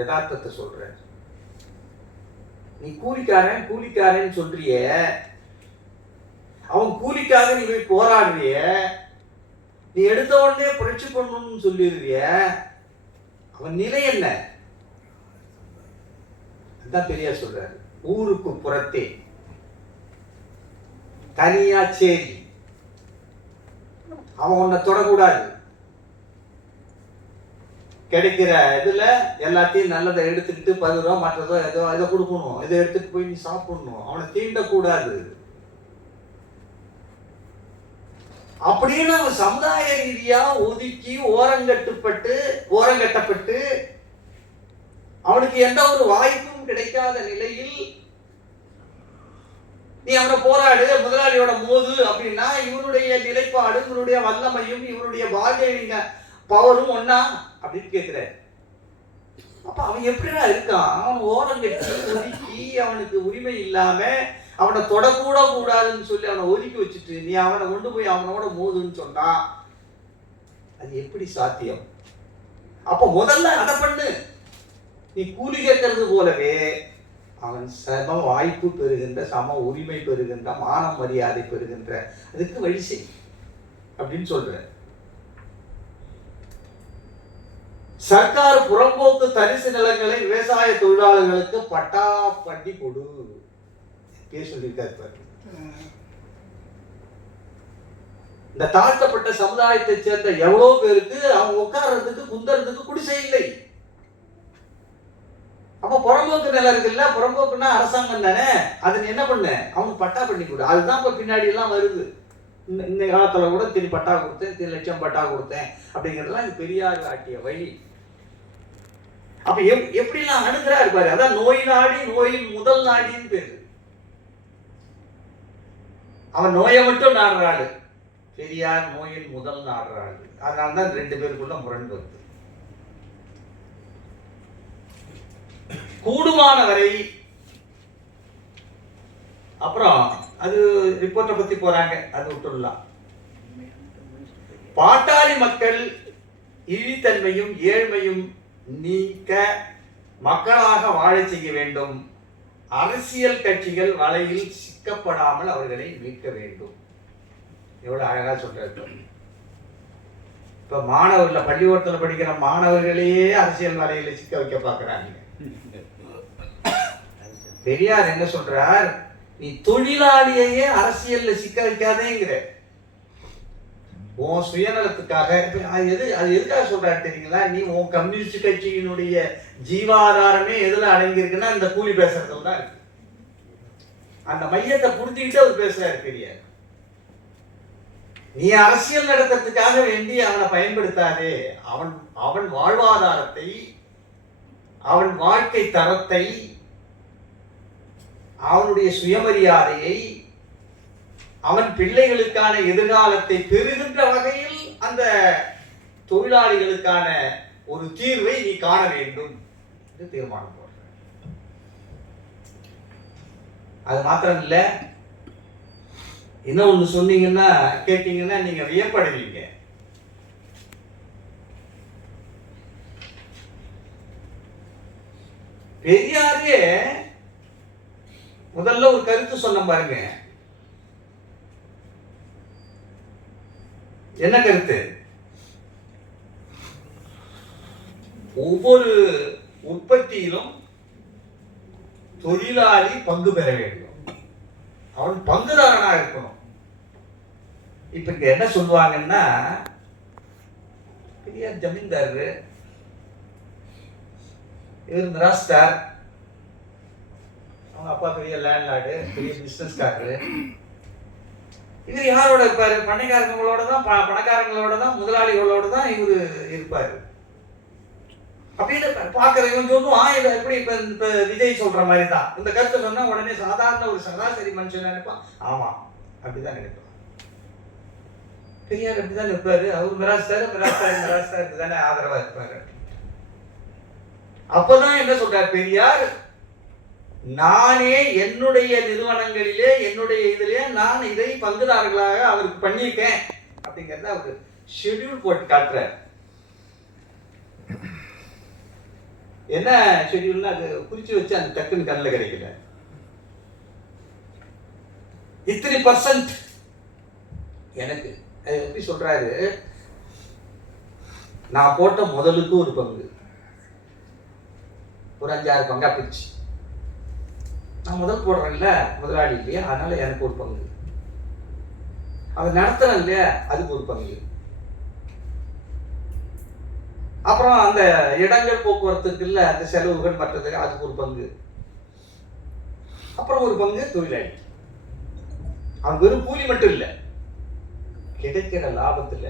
யதார்த்தத்தை சொல்ற. நீ கூலிக்காரன் சொல்றிய, அவன் கூலிக்காக நீ போய் போராடுறிய, நீ எடுத்த உடனே புரட்சி பண்ணணும்னு சொல்லிடுறிய, அவன் நிலை என்ன? அதான் பெரியார் சொல்றாரு. ஊருக்கு புறத்தே தனியா சேரி, அவன் உன்னை தொடக்கூடாது. கிடைக்கிற இதுல எல்லாத்தையும் நல்லதை எடுத்துக்கிட்டு 10 ரூபா மற்றதோ ஏதோ இதை கொடுக்கணும், இதை எடுத்துட்டு போய் நீ சாப்பிடணும், அவனை தீண்டக்கூடாது அப்படின்னு அவன் சமுதாய ரீதியா ஒதுக்கி ஓரங்கட்டப்பட்டு அவனுக்கு எந்த ஒரு வாய்ப்பும் கிடைக்காத நிலையில் நீ அவனை போராடு, முதலாளியோட மோது அப்படின்னா இவனுடைய நிலைப்பாடு, இவனுடைய வல்லமையும் இவனுடைய பார்கெனிங் பவரும் ஒன்னா அப்படின்னு கேட்கிற. அப்ப அவன் எப்படிடா இருக்கான்? அவன் ஓரங்கட்டி ஒதுக்கி அவனுக்கு உரிமை இல்லாம அவனை தொடக்கூட கூடாதுன்னு சொல்லி அவனை ஒதுக்கி வச்சுட்டு நீ அவனை கொண்டு போய் அவனோட மோதுன்னு சொன்னா அது எப்படி சாத்தியம்? அப்ப முதல்ல அதை பண்ணு. நீ கூலி கேட்கறது போலவே அவன் சம வாய்ப்பு பெறுகின்ற, சம உரிமை பெறுகின்ற, மான மரியாதை பெறுகின்ற அதுக்கு வழி செய் அப்படின்னு சொல்ற. சர்க்கார் புறம்போக்கு தரிசு நிலங்களை விவசாய தொழிலாளர்களுக்கு பட்டா பண்ணி கொடு சொல்லியிருக்காரு. இந்த தாழ்த்தப்பட்ட சமுதாயத்தை சேர்ந்த எவ்வளவு பேருக்கு அவங்க உட்கார்றதுக்கு குந்தறதுக்கு குடிசை இல்லை. அப்ப புறம்போக்கு நிலம் இருக்குல்ல, புறம்போக்குன்னா அரசாங்கம் தானே, அது என்ன பண்ண அவனுக்கு பட்டா பண்ணி கொடு. அதுதான் இப்ப பின்னாடி எல்லாம் வருது. இந்த காலத்துல கூட திரு பட்டா கொடுத்தேன், 3 லட்சம் பட்டா கொடுத்தேன் அப்படிங்கிறதுலாம் இது பெரியார் காட்டிய வழி. அப்ப எப்படிலாம் அணுகிறா இருப்பாரு. அதான் நோய் நாடி, நோயின் முதல் நாடின்னு பேரு. அவன் நோயை மட்டும் நாடுறாள், பெரியார் நோயின் முதல் நாடுறாள். அதனால்தான் 2 பேருக்குள்ள முரண் வருது. கூடுமான வரை அப்புறம் அது ரிப்போர்ட்டை பத்தி போறாங்க, அது விட்டுடலாம். பாட்டாளி மக்கள் இழித்தன்மையும் ஏழ்மையும் நீக்க மக்களாக வாழ செய்ய வேண்டும். அரசியல் கட்சிகள் வலையில் சிக்கப்படாமல் அவர்களை மீட்க வேண்டும். எவ்வளவு அழகா சொல்றாரு. இப்ப மாணவர்கள் பள்ளிக்கூடத்தில் படிக்கிற மாணவர்களையே அரசியல் வலையில சிக்க வைக்க பார்க்கிறாங்க. பெரியார் என்ன சொல்றார்? நீ தொழிலாளியையே அரசியல்ல சிக்க வைக்காதேங்கிற. உன் சுயநலத்துக்காக அது எதுக்காக சொல்றாரு தெரியுங்களா? நீ உன் கம்யூனிஸ்ட் கட்சியினுடைய ஜீவாதாரமே எதுல அடங்கி இருக்குன்னா இந்த கூலி பேசுறதுல தான் இருக்கு. அந்த மையத்தை புரிஞ்சுக்கிட்டு அவர் பேசுறாரு பெரியார். நீ அரசியல் நடத்துறதுக்காக வேண்டி அவனை பயன்படுத்தாதே. அவன் வாழ்வாதாரத்தை, அவன் வாழ்க்கை தரத்தை, அவனுடைய சுயமரியாதையை, அவன் பிள்ளைகளுக்கான எதிர்காலத்தை பெறுகின்ற வகையில் அந்த தொழிலாளிகளுக்கான ஒரு தீர்வை நீ காண வேண்டும் என்று தீர்மானம் போடுற. அது மாத்திரம் இல்ல, இன்னும் ஒண்ணு சொன்னீங்கன்னா கேட்டீங்கன்னா நீங்க வியப்படைவீங்க. பெரியாரே முதல்ல ஒரு கருத்து சொன்ன பாருங்க. என்ன கருத்து? ஒவ்வொரு உற்பத்தியிலும் தொழிலாளி பங்கு பெற வேண்டும், அவன் பங்குதாரனா இருக்கணும். இப்ப இங்க என்ன சொல்லுவாங்கன்னா, பெரியார் ஜமீன்தார், இவர் மிராஸ்தார், அவங்க அப்பா பெரிய லேண்ட்லார்டு, பெரிய பிசினஸ்காரரு. இவர் யாரோட இருப்பாரு? பணக்காரங்களோட தான், பணக்காரங்களோட தான், முதலாளிகளோட தான் இவரு இருப்பாரு. அப்படின்னு பாக்குறவங்க சொல்லுவான், இதை எப்படி இப்ப விஜய் சொல்ற மாதிரி தான். இந்த கருத்தை சொன்னா உடனே சாதாரண ஒரு சராசரி மனுஷன் நினைப்பான், ஆமா அப்படிதான் நினைப்பான். பெரியார் அப்படிதான் இருப்பாரு. அவர் மிராஸ்தாருக்கு தானே ஆதரவா இருப்பாரு. அப்பதான் என்ன சொல்றாரு பெரியார்? நானே என்னுடைய நிறுவனங்களிலே, என்னுடைய இதிலே நான் இதை பங்குதாரர்களாக அவருக்கு பண்ணியிருக்கேன் அப்படிங்கிறத அவரு ஷெட்யூல் போட்டு காட்டுறார். என்ன ஷெட்யூல்னா அது குறிச்சு வச்சு அந்த டக்குன்னு கண்ணில் கிடைக்கல. இத்தனை % எனக்கு. அது எப்படி சொல்றாரு? நான் போட்ட முதலுக்கு ஒரு பங்கு, ஒரு 5-6 பங்கா பிரிச்சு, நான் முதல் போடுறேன்ல முதலாளி இல்லையா, அதனால எனக்கு ஒரு பங்கு, அதை நடத்துறேன் இல்லையா அதுக்கு ஒரு பங்கு, அப்புறம் அந்த இடங்கள் போக்குவரத்துக்கு இல்ல அந்த செலவுகள் மற்றது அதுக்கு ஒரு பங்கு, அப்புறம் ஒரு பங்கு தொழிலாளி. அவன் வெறும் கூலி மட்டும் இல்ல, கிடைக்கிற லாபத்துல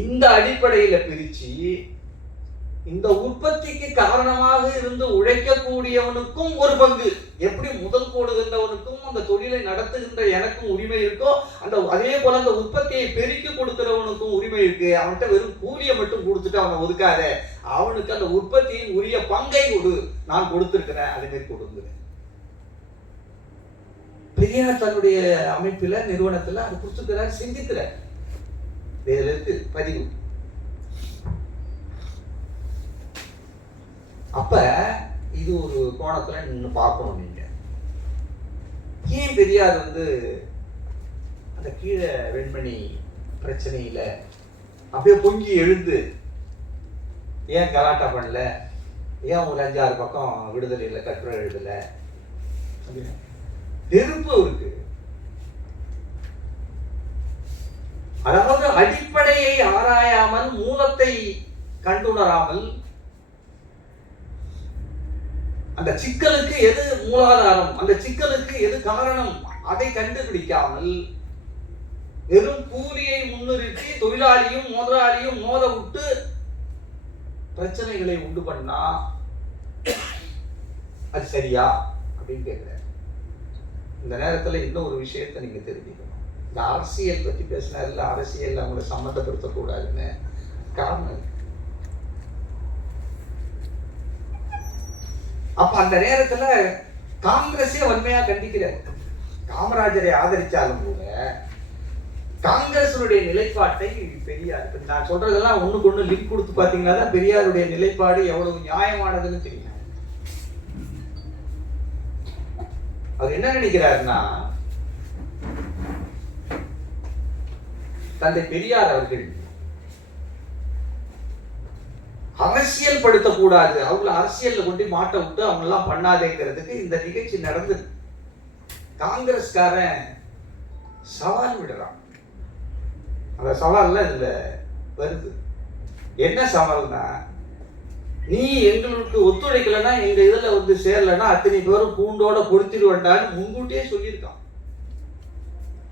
இந்த அடிப்படையில பிரிச்சு இந்த உற்பத்திக்கு காரணமாக இருந்து உழைக்கக்கூடியவனுக்கும் ஒரு பங்கு, எப்படி முதல் போடுகின்றவனுக்கும் அந்த தொழிலை நடத்துகின்ற எனக்கும் உரிமை இருக்கோ அந்த அதே போல அந்த உற்பத்தியை பெருக்கி கொடுக்கிறவனுக்கும் உரிமை இருக்கு. அவன்கிட்ட வெறும் கூலியை மட்டும் கொடுத்துட்டு அவனை ஒதுக்காத, அவனுக்கு அந்த உற்பத்தியின் உரிய பங்கை கொடு, நான் கொடுத்திருக்கிறேன் அதே மாதிரி கொடுங்க. பெரியார் தன்னுடைய அமைப்புல நிறுவனத்துல அது கொடுத்துக்கிறார், சிந்திக்கிறார். இதுல இருக்கு பதிவு. அப்ப இது ஒரு கோணத்துல நின்று பார்க்கணும். நீங்க ஏன் பெரியார் அந்த கீழே வெண்மணி பிரச்சனையில அப்படியே பொங்கி எழுந்து ஏன் கலாட்டா பண்ணல, ஏன் ஒரு 5-6 பக்கம் விடுதலையில கட்டுரை எழுதல, நெருப்பு இருக்கு. அதாவது அடிப்படையை ஆராயாமல் மூலத்தை கண்டுணராமல் அந்த சிக்கலுக்கு எது மூலாதாரம், அந்த சிக்கலுக்கு எது காரணம் அதை கண்டுபிடிக்காமல் வெறும் கூலியை முன்னிறுத்தி தொழிலாளியும் முதலாளியும் மோத விட்டு பிரச்சனைகளை உண்டு பண்ணா அது சரியா அப்படின்னு கேட்கிறார். இந்த நேரத்துல இன்னும் ஒரு விஷயத்தை நீங்க தெரிஞ்சுக்கணும். இந்த அரசியல் பத்தி பேசினார்ல, அரசியல் அவங்களை சம்மந்தப்படுத்த கூடாதுன்னு காரணம். அப்ப அந்த நேரத்துல காங்கிரஸே வன்மையா கண்டிக்கிறார். காமராஜரை ஆதரிச்சாலும் கூட காங்கிரசுடைய நிலைப்பாட்டை பெரியார், நான் சொல்றதெல்லாம் ஒண்ணுக்கு ஒண்ணு லிங்க் கொடுத்து பாத்தீங்கன்னா தான் பெரியாருடைய நிலைப்பாடு எவ்வளவு நியாயமானதுன்னு தெரியும். அவர் என்ன நினைக்கிறாருன்னா, தந்தை பெரியார் அவர்கள் அரசியல் படுத்தக்கூடாது, அவங்கள அரசியல்ல கொண்டு மாட்ட விட்டு அவங்க எல்லாம் பண்ணாதேங்கிறதுக்கு இந்த நிகழ்ச்சி நடந்து காங்கிரஸ்காரன் சவால் விடுறான். அந்த சவால்ல இதுல வருது. என்ன சவால்னா, நீ எங்களுக்கு ஒத்துழைக்கலன்னா எங்க இதுல சேரலன்னா அத்தனை பேரும் பூண்டோட பொறுத்திடுவேண்டான்னு முன்கூட்டியே சொல்லியிருக்கான்.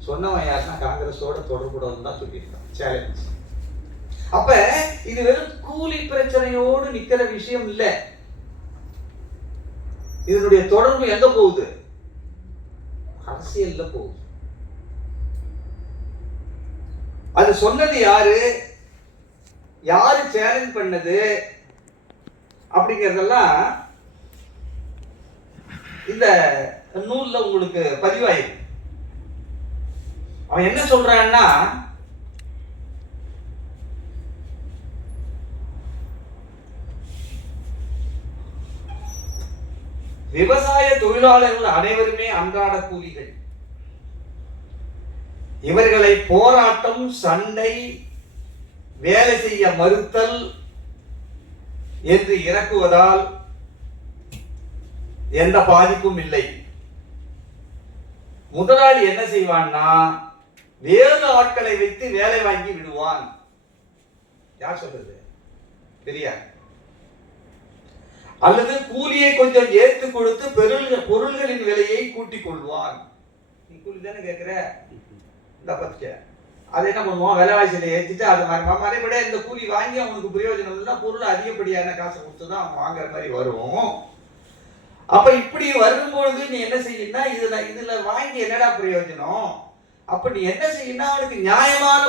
சொன்னவன் யாருன்னா காங்கிரஸோட தொடர்புடன் தான் சொல்லியிருக்கான். சேலஞ்ச். அப்ப இது வெறும் கூலி பிரச்சனையோடு நிக்கிற விஷயம் இல்ல. இதனுடைய தொடர்பு எங்க போகுது? அரசியல்ல போகுது. அது சொன்னது யாரு, யாரு சேலஞ்ச் பண்ணது அப்படிங்கறதெல்லாம் இந்த நூல்ல உங்களுக்கு பதிவாயிருக்கு. அவன் என்ன சொல்றான்னா, விவசாய தொழிலாளர்கள் அனைவருமே அன்றாட கூலிகள். இவர்களை போராட்டம், சண்டை, வேலை செய்ய மறுத்தல் என்று இறக்குவதால் எந்த பாதிப்பும் இல்லை. முதலாளி என்ன செய்வான்னா, வேறு ஆட்களை வைத்து வேலை வாங்கி விடுவான். யார் சொல்றது? பெரியார். அல்லது கூலியை கொஞ்சம் ஏற்று கொடுத்து பொருள்களின் விலையை கூட்டிக் கொள்வான். நீ கூலி தானே கேட்கிற, இந்த பத்திக்க அதை என்ன பண்ணுவான், விலைவாசியில ஏற்றிட்டு அது மறுபடியும் இந்த கூலி வாங்கி அவனுக்கு பிரயோஜனம் இல்லைன்னா பொருள் அதிகப்படியான காசை கொடுத்துதான் அவன் வாங்குற மாதிரி வரும். அப்ப இப்படி வரும்பொழுது நீ என்ன செய்யணும்னா, இதுல வாங்கி என்னடா பிரயோஜனம்? அப்ப நீ என்ன செய்யணும்னா, அவனுக்கு நியாயமான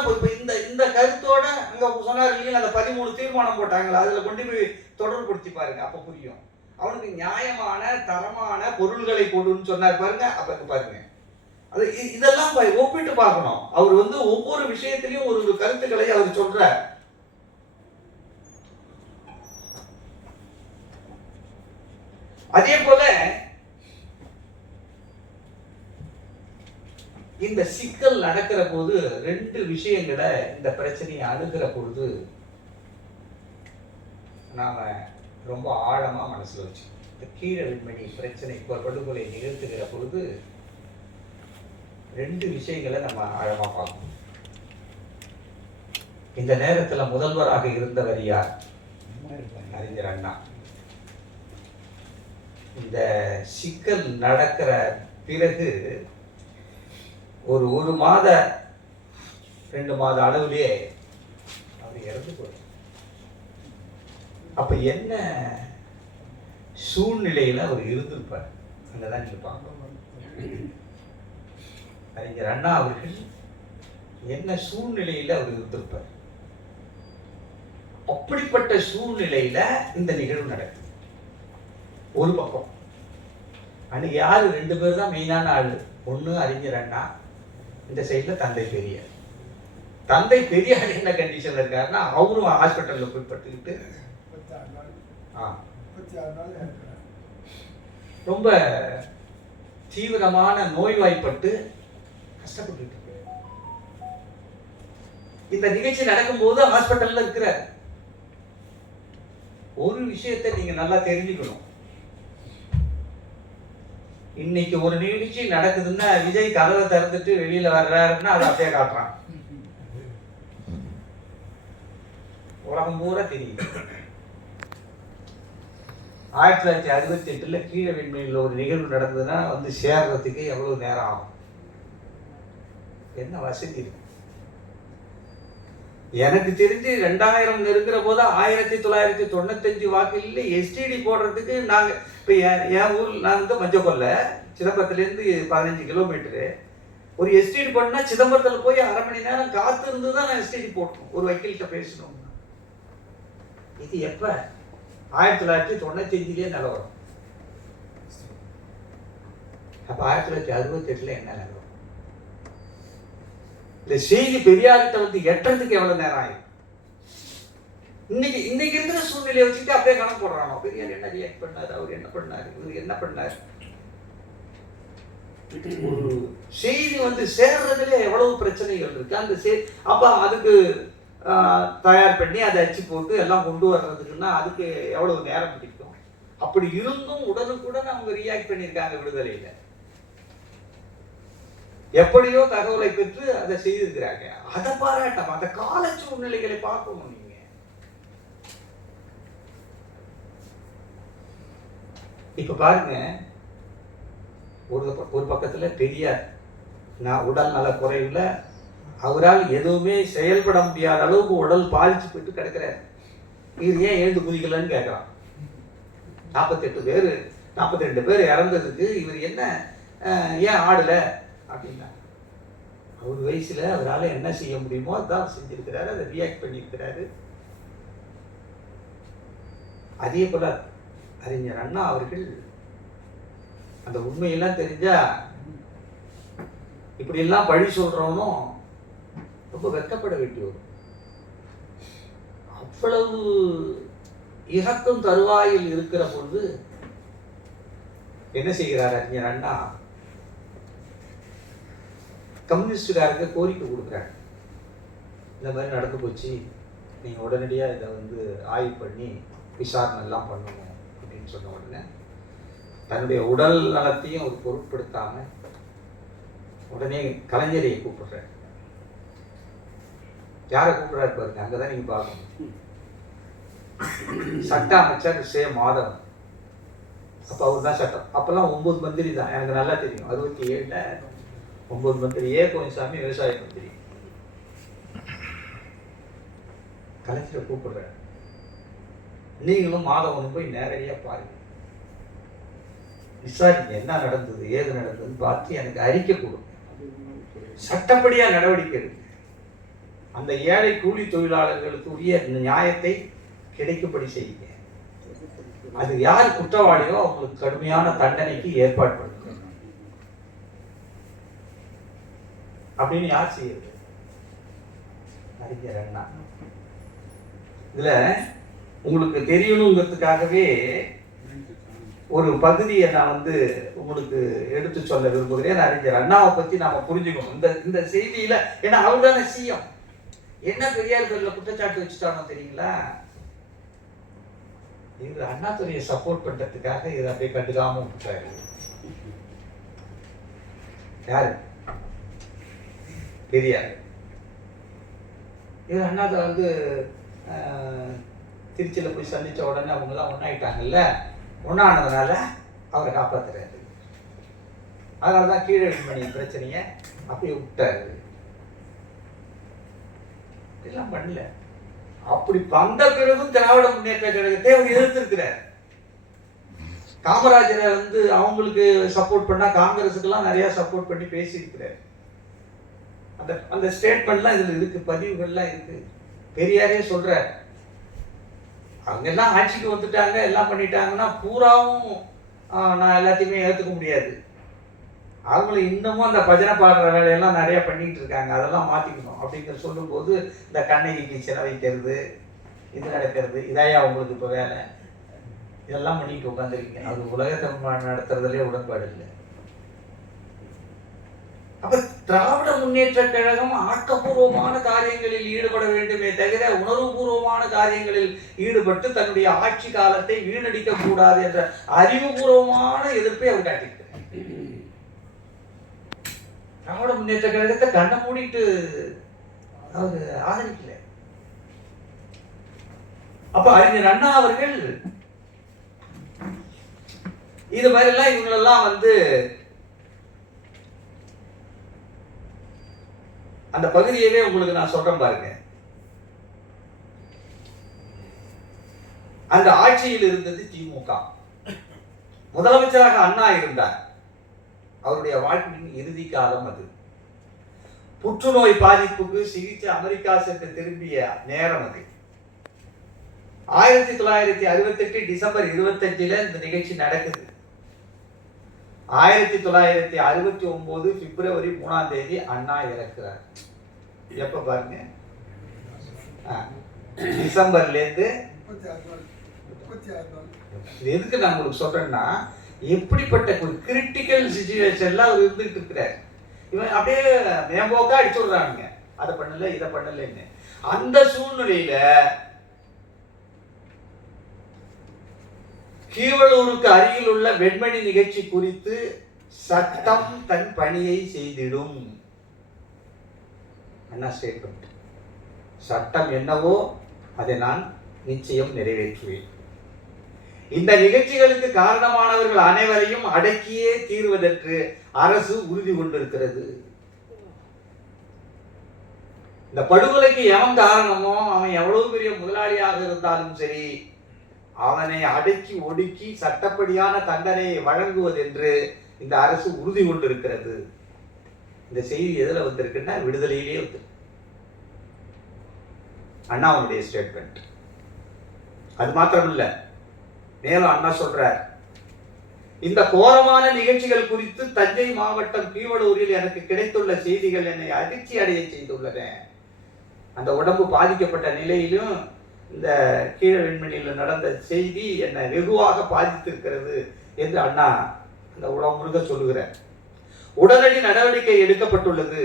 இந்த கருத்தோட அங்க சொன்னார் இல்லையா, அந்த 13 தீர்மானம் போட்டாங்களா, அதுல கொண்டு போய் தொடர்புபடுத்தி பாருங்க, அப்ப புரியும். அவனுக்கு நியாயமான தரமான பொருள்களை கொடுன்னு சொன்னார் பாருங்க, அப்ப பாருங்க. அது இதெல்லாம் ஒப்பிட்டு பார்க்கணும். அவர் ஒவ்வொரு விஷயத்திலையும் ஒரு கருத்துக்களை அவர் சொல்றார். அதே போல இந்த சிக்கல் நடக்கிற போது 2 விஷயங்களை இந்த பிரச்சனையை அணுகிற பொழுது நாம ரொம்ப ஆழமா மனசுல வச்சு, இந்த கீழ வெண்மணி பிரச்சனை படுகொலை நிகழ்த்துகிற பொழுது 2 விஷயங்களை நம்ம ஆழமா பார்க்கணும். இந்த நேரத்தில் முதல்வராக இருந்தவர் யார்? அறிஞர் அண்ணா. இந்த சிக்கல் நடக்கிற பிறகு ஒரு மாத 2 மாத அளவுலேயே அவர் இறந்து போய். அப்ப என்ன சூழ்நிலையில அவர் இருந்திருப்பார் அங்கதான் நீங்க பார்க்கணும். அறிஞர் அண்ணா அவர்கள் என்ன சூழ்நிலையில அவர் இருந்திருப்பார். அப்படிப்பட்ட சூழ்நிலையில இந்த நிகழ்வு நடக்குது. ஒரு பக்கம் அன்னைக்கு யாரு 2 பேர் தான் மெயினான ஆளு. ஒண்ணு அறிஞர் அண்ணா, இந்த சைட்ல தந்தை பெரியார். தந்தை பெரியார் என்ன கண்டிஷன்ல இருக்காருன்னா, அவரும் ஹாஸ்பிட்டல்ல போய் பட்டுக்கிட்டு ரொம்ப தீவிரமான நோய்வாய்ப்பட்டு கஷ்டப்பட்டு இருக்கு. இந்த நிகழ்ச்சி நடக்கும்போது ஹாஸ்பிட்டல்ல இருக்கிறார். ஒரு விஷயத்தை நீங்க நல்லா தெரிஞ்சுக்கணும். இன்னைக்கு ஒரு நிகழ்ச்சி நடக்குதுன்னா விஜய் கதவை திறந்துட்டு வெளியில வர்றாருன்னா அதை அப்படியே காட்டுறான். உலகம் பூரா தெரியும். 1968 கீழ விண்வெளியில் ஒரு நிகழ்வு நடந்ததுன்னா வந்து சேர்றதுக்கு எவ்வளவு நேரம் ஆகும்? என்ன வசதி இருக்கு? எனக்கு தெரிஞ்சு 2000 நெருங்குற போது 1995 வாக்கில் எஸ்டிடி போடுறதுக்கு நாங்க இப்ப என் ஊர், நான் வந்து மஞ்சக்கொல்லை, சிதம்பரத்துலேருந்து 15 கிலோமீட்டரு. ஒரு எஸ்டிடி பண்ணா சிதம்பரத்தில் போய் 1/2 மணி நேரம் காத்து இருந்து தான் நான் எஸ்டிடி போட்டோம். ஒரு வக்கீல்கிட்ட பேசணும். இது எப்ப? 1995 நிலவரம். அப்ப 1968 என்ன நிலவரம்? இந்த செய்தி பெரியார்கிட்ட வந்து எட்டுறதுக்கு எவ்வளவு நேரம் ஆகும்? இன்னைக்கு இருக்கிற சூழ்நிலையை வச்சுட்டு அப்படியே கணக்கு போடுறானோ, பெரியார் என்ன ரியாக்ட் பண்ணாரு, அவர் என்ன பண்ணாரு, இவர் என்ன பண்ணாரு. ஒரு செய்தி வந்து சேர்றதுல எவ்வளவு பிரச்சனைகள் இருக்கு. அந்த அப்ப அதுக்கு தயார் பண்ணி அதை அச்சு போட்டு எல்லாம் கொண்டு வர்றதுக்குன்னா அதுக்கு எவ்வளவு நேரம் பிடிக்கும். அப்படி இருந்தும் உடனுக்குடன் அவங்க ரியாக்ட் பண்ணியிருக்காங்க விடுதலையில. எப்படியோ தகவலை பெற்று அதை செய்திருக்கிறாங்க. அதை பாராட்டம். அந்த கால சூழ்நிலைகளை பார்க்கணும். நீங்க இப்ப பாருங்க, ஒரு பக்கத்துல பெரியார் உடல் நல குறைவுல அவரால் எதுவுமே செயல்பட முடியாத அளவுக்கு உடல் பாதிச்சு போயிட்டு கிடக்கிறார். இது ஏன் எழுந்து குதிக்கலன்னு கேட்கிறான். 42 பேர் இறந்ததுக்கு இவர் என்ன ஏன் ஆடல அப்படின்னா, அவர் வயசுல அவரால் என்ன செய்ய முடியுமோ அதான் செஞ்சிருக்கிறாரு. அதை ரியாக்ட் பண்ணியிருக்கிறாரு. அதே போல அறிஞர் அண்ணா அவர்கள் அந்த உண்மையெல்லாம் தெரிஞ்சா இப்படி எல்லாம் பழி சொல்றவனும் ரொம்ப வெட்கப்பட வேண்டி வரும். அவ்வளவு இறக்கும் தருவாயில் இருக்கிற பொழுது என்ன செய்கிறார் அறிஞர் அண்ணா? கம்யூனிஸ்டுக்காரங்க கோரிக்கை கொடுக்குறாங்க. இந்த மாதிரி நடந்து போச்சு, நீங்க உடனடியா இதை வந்து ஆய்வு பண்ணி விசாரணை எல்லாம் பண்ணணும் அப்படின்னு சொன்ன உடனே தன்னுடைய உடல் நலத்தையும் ஒரு பொருட்படுத்தாம உடனே கலைஞரை கூப்பிடுறாரு. யாரை கூப்பிடுறாரு பாருங்க, அங்கதான் நீங்க பார்க்கணும். சட்ட அமைச்சர் சே மாதவன். அப்ப அவர் தான் சட்டம். அப்பெல்லாம் 9 மந்திரி தான், எனக்கு நல்லா தெரியும். 67ல 9 மந்திரி. கோவிந்தசாமி விவசாய மந்திரி. கலைஞரை கூப்பிடுற, நீங்களும் மாதவனும் போய் நேரடியா பாருங்க, விசாரிங்க என்ன நடந்தது, ஏது நடந்ததுன்னு பார்த்து எனக்கு அறிக்கை கொடுங்க. சட்டப்படியா நடவடிக்கை எடுங்க. அந்த ஏழை கூலி தொழிலாளர்களுக்கு உரிய நியாயத்தை கிடைக்கும்படி செய்யுங்க. அது யார் குற்றவாளியோ அவங்களுக்கு கடுமையான தண்டனைக்கு ஏற்பாடு பண்ணுங்க அப்படின்னு யார் செய்யுது? அறிஞர் அண்ணா. இதுல உங்களுக்கு தெரியணுங்கிறதுக்காகவே ஒரு பகுதியை நான் வந்து உங்களுக்கு எடுத்து சொல்ல விரும்புகிறேன். அறிஞர் அண்ணாவை பத்தி நாம புரிஞ்சுக்கணும் இந்த செய்தியில. ஏன்னா அவர் தானே சிஎம். என்ன பெரியார் பேர்ல குற்றச்சாட்டு வச்சுட்டானோ தெரியுங்களா? இவர் அண்ணாதுரையை சப்போர்ட் பண்றதுக்காக இதை அப்படியே கண்டுக்காம விட்டாரு. யாரு? பெரியார். இது அண்ணாத்தை வந்து திருச்சியில் போய் சந்தித்த உடனே அவங்களாம் ஒன்றாயிட்டாங்கல்ல, ஒன்றானதுனால அவரை காப்பாற்றுறாரு. அதனால தான் கீழடிமணி பிரச்சனையை அப்படியே விட்டாரு. இதெல்லாம் பண்ணல. அப்படி வந்த பிறகும் திராவிட முன்னேற்ற கழகத்தை அவர் எதிர்த்திருக்கிறார். காமராஜரை வந்து அவங்களுக்கு சப்போர்ட் பண்ணா காங்கிரஸுக்கெல்லாம் நிறைய சப்போர்ட் பண்ணி பேசியிருக்கிறார். அந்த அந்த ஸ்டேட்மெண்ட்லாம் இதுல இருக்கு, பதிவுகள்லாம் இருக்கு. பெரியாரே சொல்றார், அவங்க எல்லாம் ஆட்சிக்கு வந்துட்டாங்க, எல்லாம் பண்ணிட்டாங்கன்னா பூராவும் நான் எல்லாத்தையுமே ஏற்றுக்க முடியாது. அவங்கள இன்னமும் அந்த பஜனை பாடுற வேலையெல்லாம் நிறைய பண்ணிட்டு இருக்காங்க, அதெல்லாம் மாற்றிக்கணும் அப்படிங்கிற சொல்லும்போது இந்த கண்ணகிக்கு சிலை வைக்கிறது, இது நடக்கிறது, இதாயா அவங்களுக்கு இப்போ வேலை, இதெல்லாம் பண்ணிட்டு உட்காந்துருக்கீங்க. அது உலகத்தை நடத்துறதுலேயே உடன்பாடு இல்லை. அப்ப திராவிட முன்னேற்ற கழகம் ஆக்கப்பூர்வமான காரியங்களில் ஈடுபட வேண்டுமே தவிர உணர்வுபூர்வமான காரியங்களில் ஈடுபட்டு தன்னுடைய ஆட்சி காலத்தை வீணடிக்க கூடாது என்ற அறிவுபூர்வமான எதிர்ப்பை அவர் காட்டியிருக்கிறார். திராவிட முன்னேற்ற கழகத்தை கண்ணை மூடிட்டு அவர் ஆதரிக்கல. அப்ப அறிஞர் அண்ணா அவர்கள் இது மாதிரி எல்லாம் இவங்களெல்லாம் வந்து அந்த பகுதியவே உங்களுக்கு நான் சொல்றேன் பாருங்க. அந்த ஆட்சியில் இருந்தது திமுக. முதலமைச்சராக அண்ணா இருந்தார். அவருடைய வாழ்க்கையின் இறுதி காலம் அது. புற்றுநோய் பாதிப்புக்கு சிகிச்சை அமெரிக்கா சென்று திரும்பிய நேரம் அது. 1968 டிசம்பர் 25 இந்த நிகழ்ச்சி நடக்குது. 1969 பிப்ரவரி 3 அண்ணா இறக்குறார். எப்ப பாருங்க, டிசம்பர்ல இருந்து. எதுக்கு நான் உங்களுக்கு சொல்றேன்னா, எப்படிப்பட்ட ஒரு கிரிட்டிக்கல் சிச்சுவேஷன்ல அவர் இருந்துட்டு இருக்கிறார். இவன் அப்படியே மேம்போக்கா அடிச்சு விடுறானுங்க, அதை பண்ணல இதை பண்ணலன்னு. அந்த சூழ்நிலையில கீவளூருக்கு அருகில் உள்ள வெண்மணி நிகழ்ச்சி குறித்து சட்டம் தன் பணியை செய்திடும். அண்ணா ஸ்டேட்மெண்ட், சட்டம் என்னவோ அதை நான் நிச்சயம் நிறைவேற்றுவேன். இந்த நிகழ்ச்சிகளுக்கு காரணமானவர்கள் அனைவரையும் அடக்கியே தீர்வதற்கு அரசு உறுதி கொண்டிருக்கிறது. இந்த படுகொலைக்கு எவன் காரணமோ அவன் எவ்வளவு பெரிய முதலாளியாக இருந்தாலும் சரி, அவனை அடக்கி ஒடுக்கி சட்டப்படியான தண்டனையை வழங்குவதென்று இந்த அரசு உறுதி கொண்டிருக்கிறது. இந்த செய்தி எதுல வந்திருக்குன்னா விடுதலையிலேயே வந்து அண்ணாவுடைய ஸ்டேட்மெண்ட். அது மாத்திரம் இல்ல, மேலும் அண்ணா சொல்றார், இந்த கோரமான நிகழ்ச்சிகள் குறித்து தஞ்சை மாவட்டம் கீவளூரில் எனக்கு கிடைத்துள்ள செய்திகள் என்னை அதிர்ச்சி அடைய செய்துள்ளன. அந்த உடம்பு பாதிக்கப்பட்ட நிலையிலும் இந்த கீழ வெண்மணியில் நடந்த செய்தி என்னை வெகுவாக பாதித்திருக்கிறது என்று அண்ணா அந்த உடம்பு முழுக்க சொல்லுகிறார். உடனடி நடவடிக்கை எடுக்கப்பட்டுள்ளது.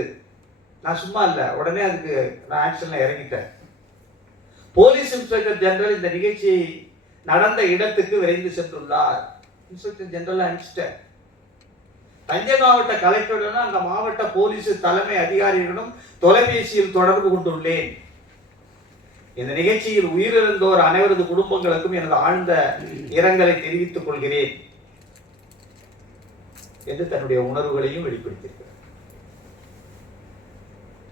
நான் சும்மா இல்லை, உடனே அதுக்கு நான் ஆக்ஷன்ல இறங்கிட்டேன். போலீஸ் இன்ஸ்பெக்டர் ஜெனரல் இந்த நிகழ்ச்சியை நடந்த இடத்துக்கு விரைந்து சென்றுள்ளார். Inspector general அனுப்பிச்சிட்டேன். தஞ்சை மாவட்ட கலெக்டருடனும் அந்த மாவட்ட போலீஸ் தலைமை அதிகாரிகளிடம் தொலைபேசியில் தொடர்பு கொண்டுள்ளேன். இந்த நிகழ்ச்சியில் உயிரிழந்தோர் அனைவரது குடும்பங்களுக்கும் எனது ஆழ்ந்த இரங்கலை தெரிவித்துக் கொள்கிறேன் என்று தன்னுடைய உணர்வுகளையும் வெளிப்படுத்தியிருக்கிறார்.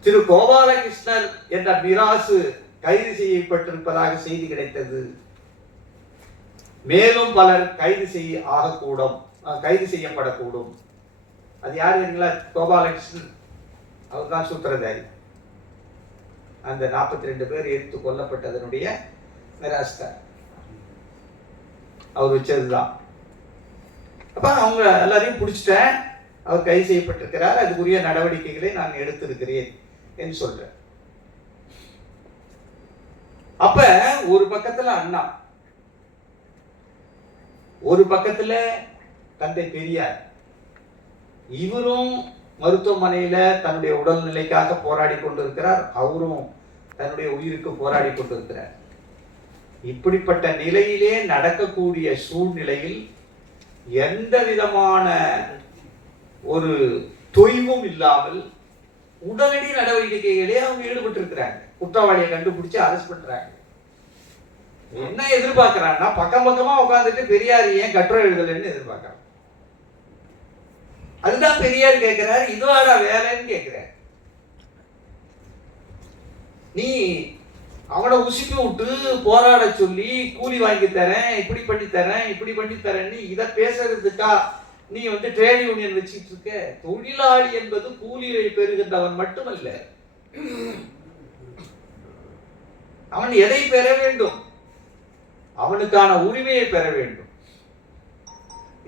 திரு கோபாலகிருஷ்ணர் என்ற மிராசு கைது செய்யப்பட்டிருப்பதாக செய்தி கிடைத்தது. மேலும் பலர் கைது செய்யப்படக்கூடும். அது யாரு தெரியுங்களா? கோபாலகிருஷ்ணன், அவர் தான் சூத்திரதாரி. அந்த 42 பேர் எரித்து கொல்லப்பட்டதனுடைய மிராஸ்தார் அவர் வச்சதுதான். அப்ப அவங்க எல்லாரையும் பிடிச்சிட்டேன், அவர் கைது செய்யப்பட்டிருக்கிறார், அதுக்குரிய நடவடிக்கைகளை நான் எடுத்திருக்கிறேன் என்று சொல்றேன். அப்ப ஒரு பக்கத்துல அண்ணா, ஒரு பக்கத்துல தந்தை பெரியார், இவரும் மருத்துவமனையில தன்னுடைய உடல்நிலைக்காக போராடி கொண்டிருக்கிறார், அவரும் தன்னுடைய உயிருக்கு போராடி கொண்டிருக்கிறார். இப்படிப்பட்ட நிலையிலே நடக்கக்கூடிய சூழ்நிலையில் எந்த விதமான ஒரு தொய்வும் இல்லாமல் உடனடி நடவடிக்கைகளே அவங்க ஈடுபட்டு இருக்கிறாங்க. குற்றவாளியை கண்டுபிடிச்சு அரெஸ்ட் பண்றாங்க. என்ன எதிர்பார்க்கிறான்னா, பக்கம் பக்கமா உட்காந்துட்டு பெரியார் ஏன் கட்டுரை எழுதலன்னு எதிர்பார்க்கறான். அதுதான் பெரியார் கேட்கிறாரு, இதுவாடா வேலைன்னு கேட்கிறார். நீ அவனை உசுப்பி விட்டு போராட சொல்லி கூலி வாங்கி தரேன், இப்படி பண்ணி தரேன், இப்படி பண்ணி தரேன்னு இதை பேசுறதுக்கா நீ ட்ரேட் யூனியன் வச்சுட்டு இருக்க? தொழிலாளி என்பது கூலியை பெறுகின்றவன் மட்டுமல்ல, அவன் எதை பெற வேண்டும்? அவனுக்கான உரிமையை பெற வேண்டும்.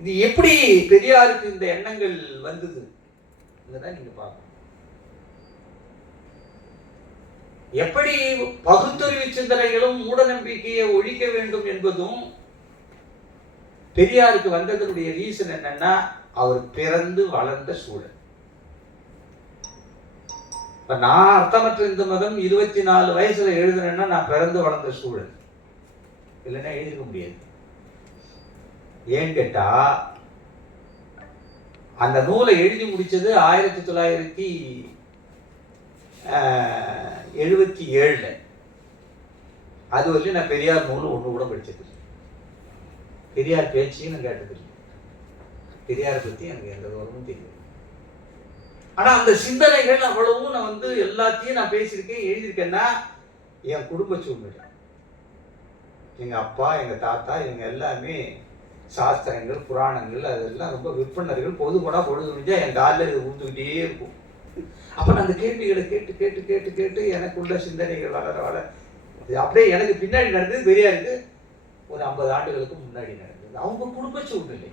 இது எப்படி பெரியாருக்கு இந்த எண்ணங்கள் வந்தது? இதுதான் நீங்க பார்க்கணும். எப்படி பகுத்தறிவு சிந்தனைகளும் மூட நம்பிக்கையை ஒழிக்க வேண்டும் என்பதும் பெரியாருக்கு வந்ததனுடைய ரீசன் என்னன்னா, அவர் பிறந்து வளர்ந்த சூழல். இப்ப நான் அர்த்தமற்ற இந்த மதம் 24 வயசுல எழுதுனேன்னா நான் பிறந்து வளர்ந்த சூழல், இல்லைன்னா எழுதிக்க முடியாது. ஏன்னு கேட்டா, அந்த நூலை எழுதி முடிச்சது 1977. அது வரைக்கும் நான் பெரியார் நூல் ஒண்ணு கூட படிச்சது, பெரியார் பேச்சையும் நான் கேட்டது, பெரியாரை பத்தி எனக்கு எந்த விவரமும் தெரியும். ஆனா அந்த சிந்தனைகள் அவ்வளவும் நான் எல்லாத்தையும் நான் பேசியிருக்கேன், எழுதியிருக்கேன்னா என் குடும்ப சூழ்நிலை. எங்க அப்பா, எங்க தாத்தா, இவங்க எல்லாமே சாஸ்திரங்கள், புராணங்கள் அதெல்லாம் ரொம்ப விற்பனர்கள். பொதுக்கூடா பொழுது முடிஞ்சா என் காலில் இது உழுந்துக்கிட்டே இருக்கும். அப்ப நான் அந்த கேள்விகளை கேட்டு கேட்டு கேட்டு கேட்டு எனக்குள்ள சிந்தனைகள் வளர வளர அப்படியே எனக்கு பின்னாடி நடந்தது பெரியாருக்கு ஒரு 50 ஆண்டுகளுக்கு முன்னாடி நடந்தது. அவங்க குடும்ப சூழ்நிலை,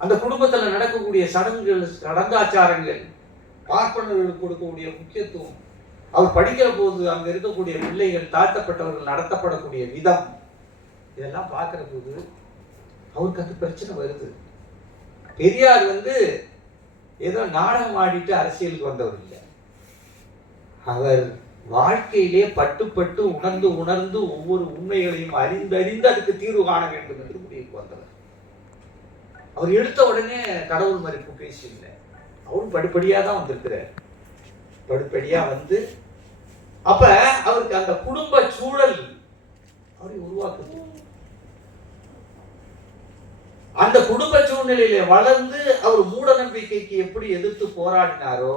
அந்த குடும்பத்துல நடக்கக்கூடிய சடங்குகள், சடங்காச்சாரங்கள், பார்ப்பனர்களுக்கு கொடுக்கக்கூடிய முக்கியத்துவம், அவர் படிக்கிற போது அங்க இருக்கக்கூடிய பிள்ளைகள், தாழ்த்தப்பட்டவர்கள் நடத்தப்படக்கூடிய விதம், இதெல்லாம் பார்க்கிற போது அவருக்கு அந்த பிரச்சனை வருது. பெரியார் ஏதோ நாடகம் ஆடிட்டு அரசியலுக்கு வந்தவர் இல்லை. அவர் வாழ்க்கையிலே பட்டு பட்டு உணர்ந்து உணர்ந்து ஒவ்வொரு உண்மைகளையும் அறிந்து அதுக்கு தீர்வு காண வேண்டும் என்று முடிவுக்கு வந்தவர். அவர் எடுத்த உடனே கடவுள் மறுப்பு பேசல. அவரும் படிப்படியா தான் வந்திருக்கிறார். படிப்படியா அப்ப அவருக்கு அந்த குடும்ப சூழல் அவரை உருவாக்குது. அந்த குடும்ப சூழ்நிலையில வளர்ந்து அவர் மூட நம்பிக்கைக்கு எப்படி எதிர்த்து போராடினாரோ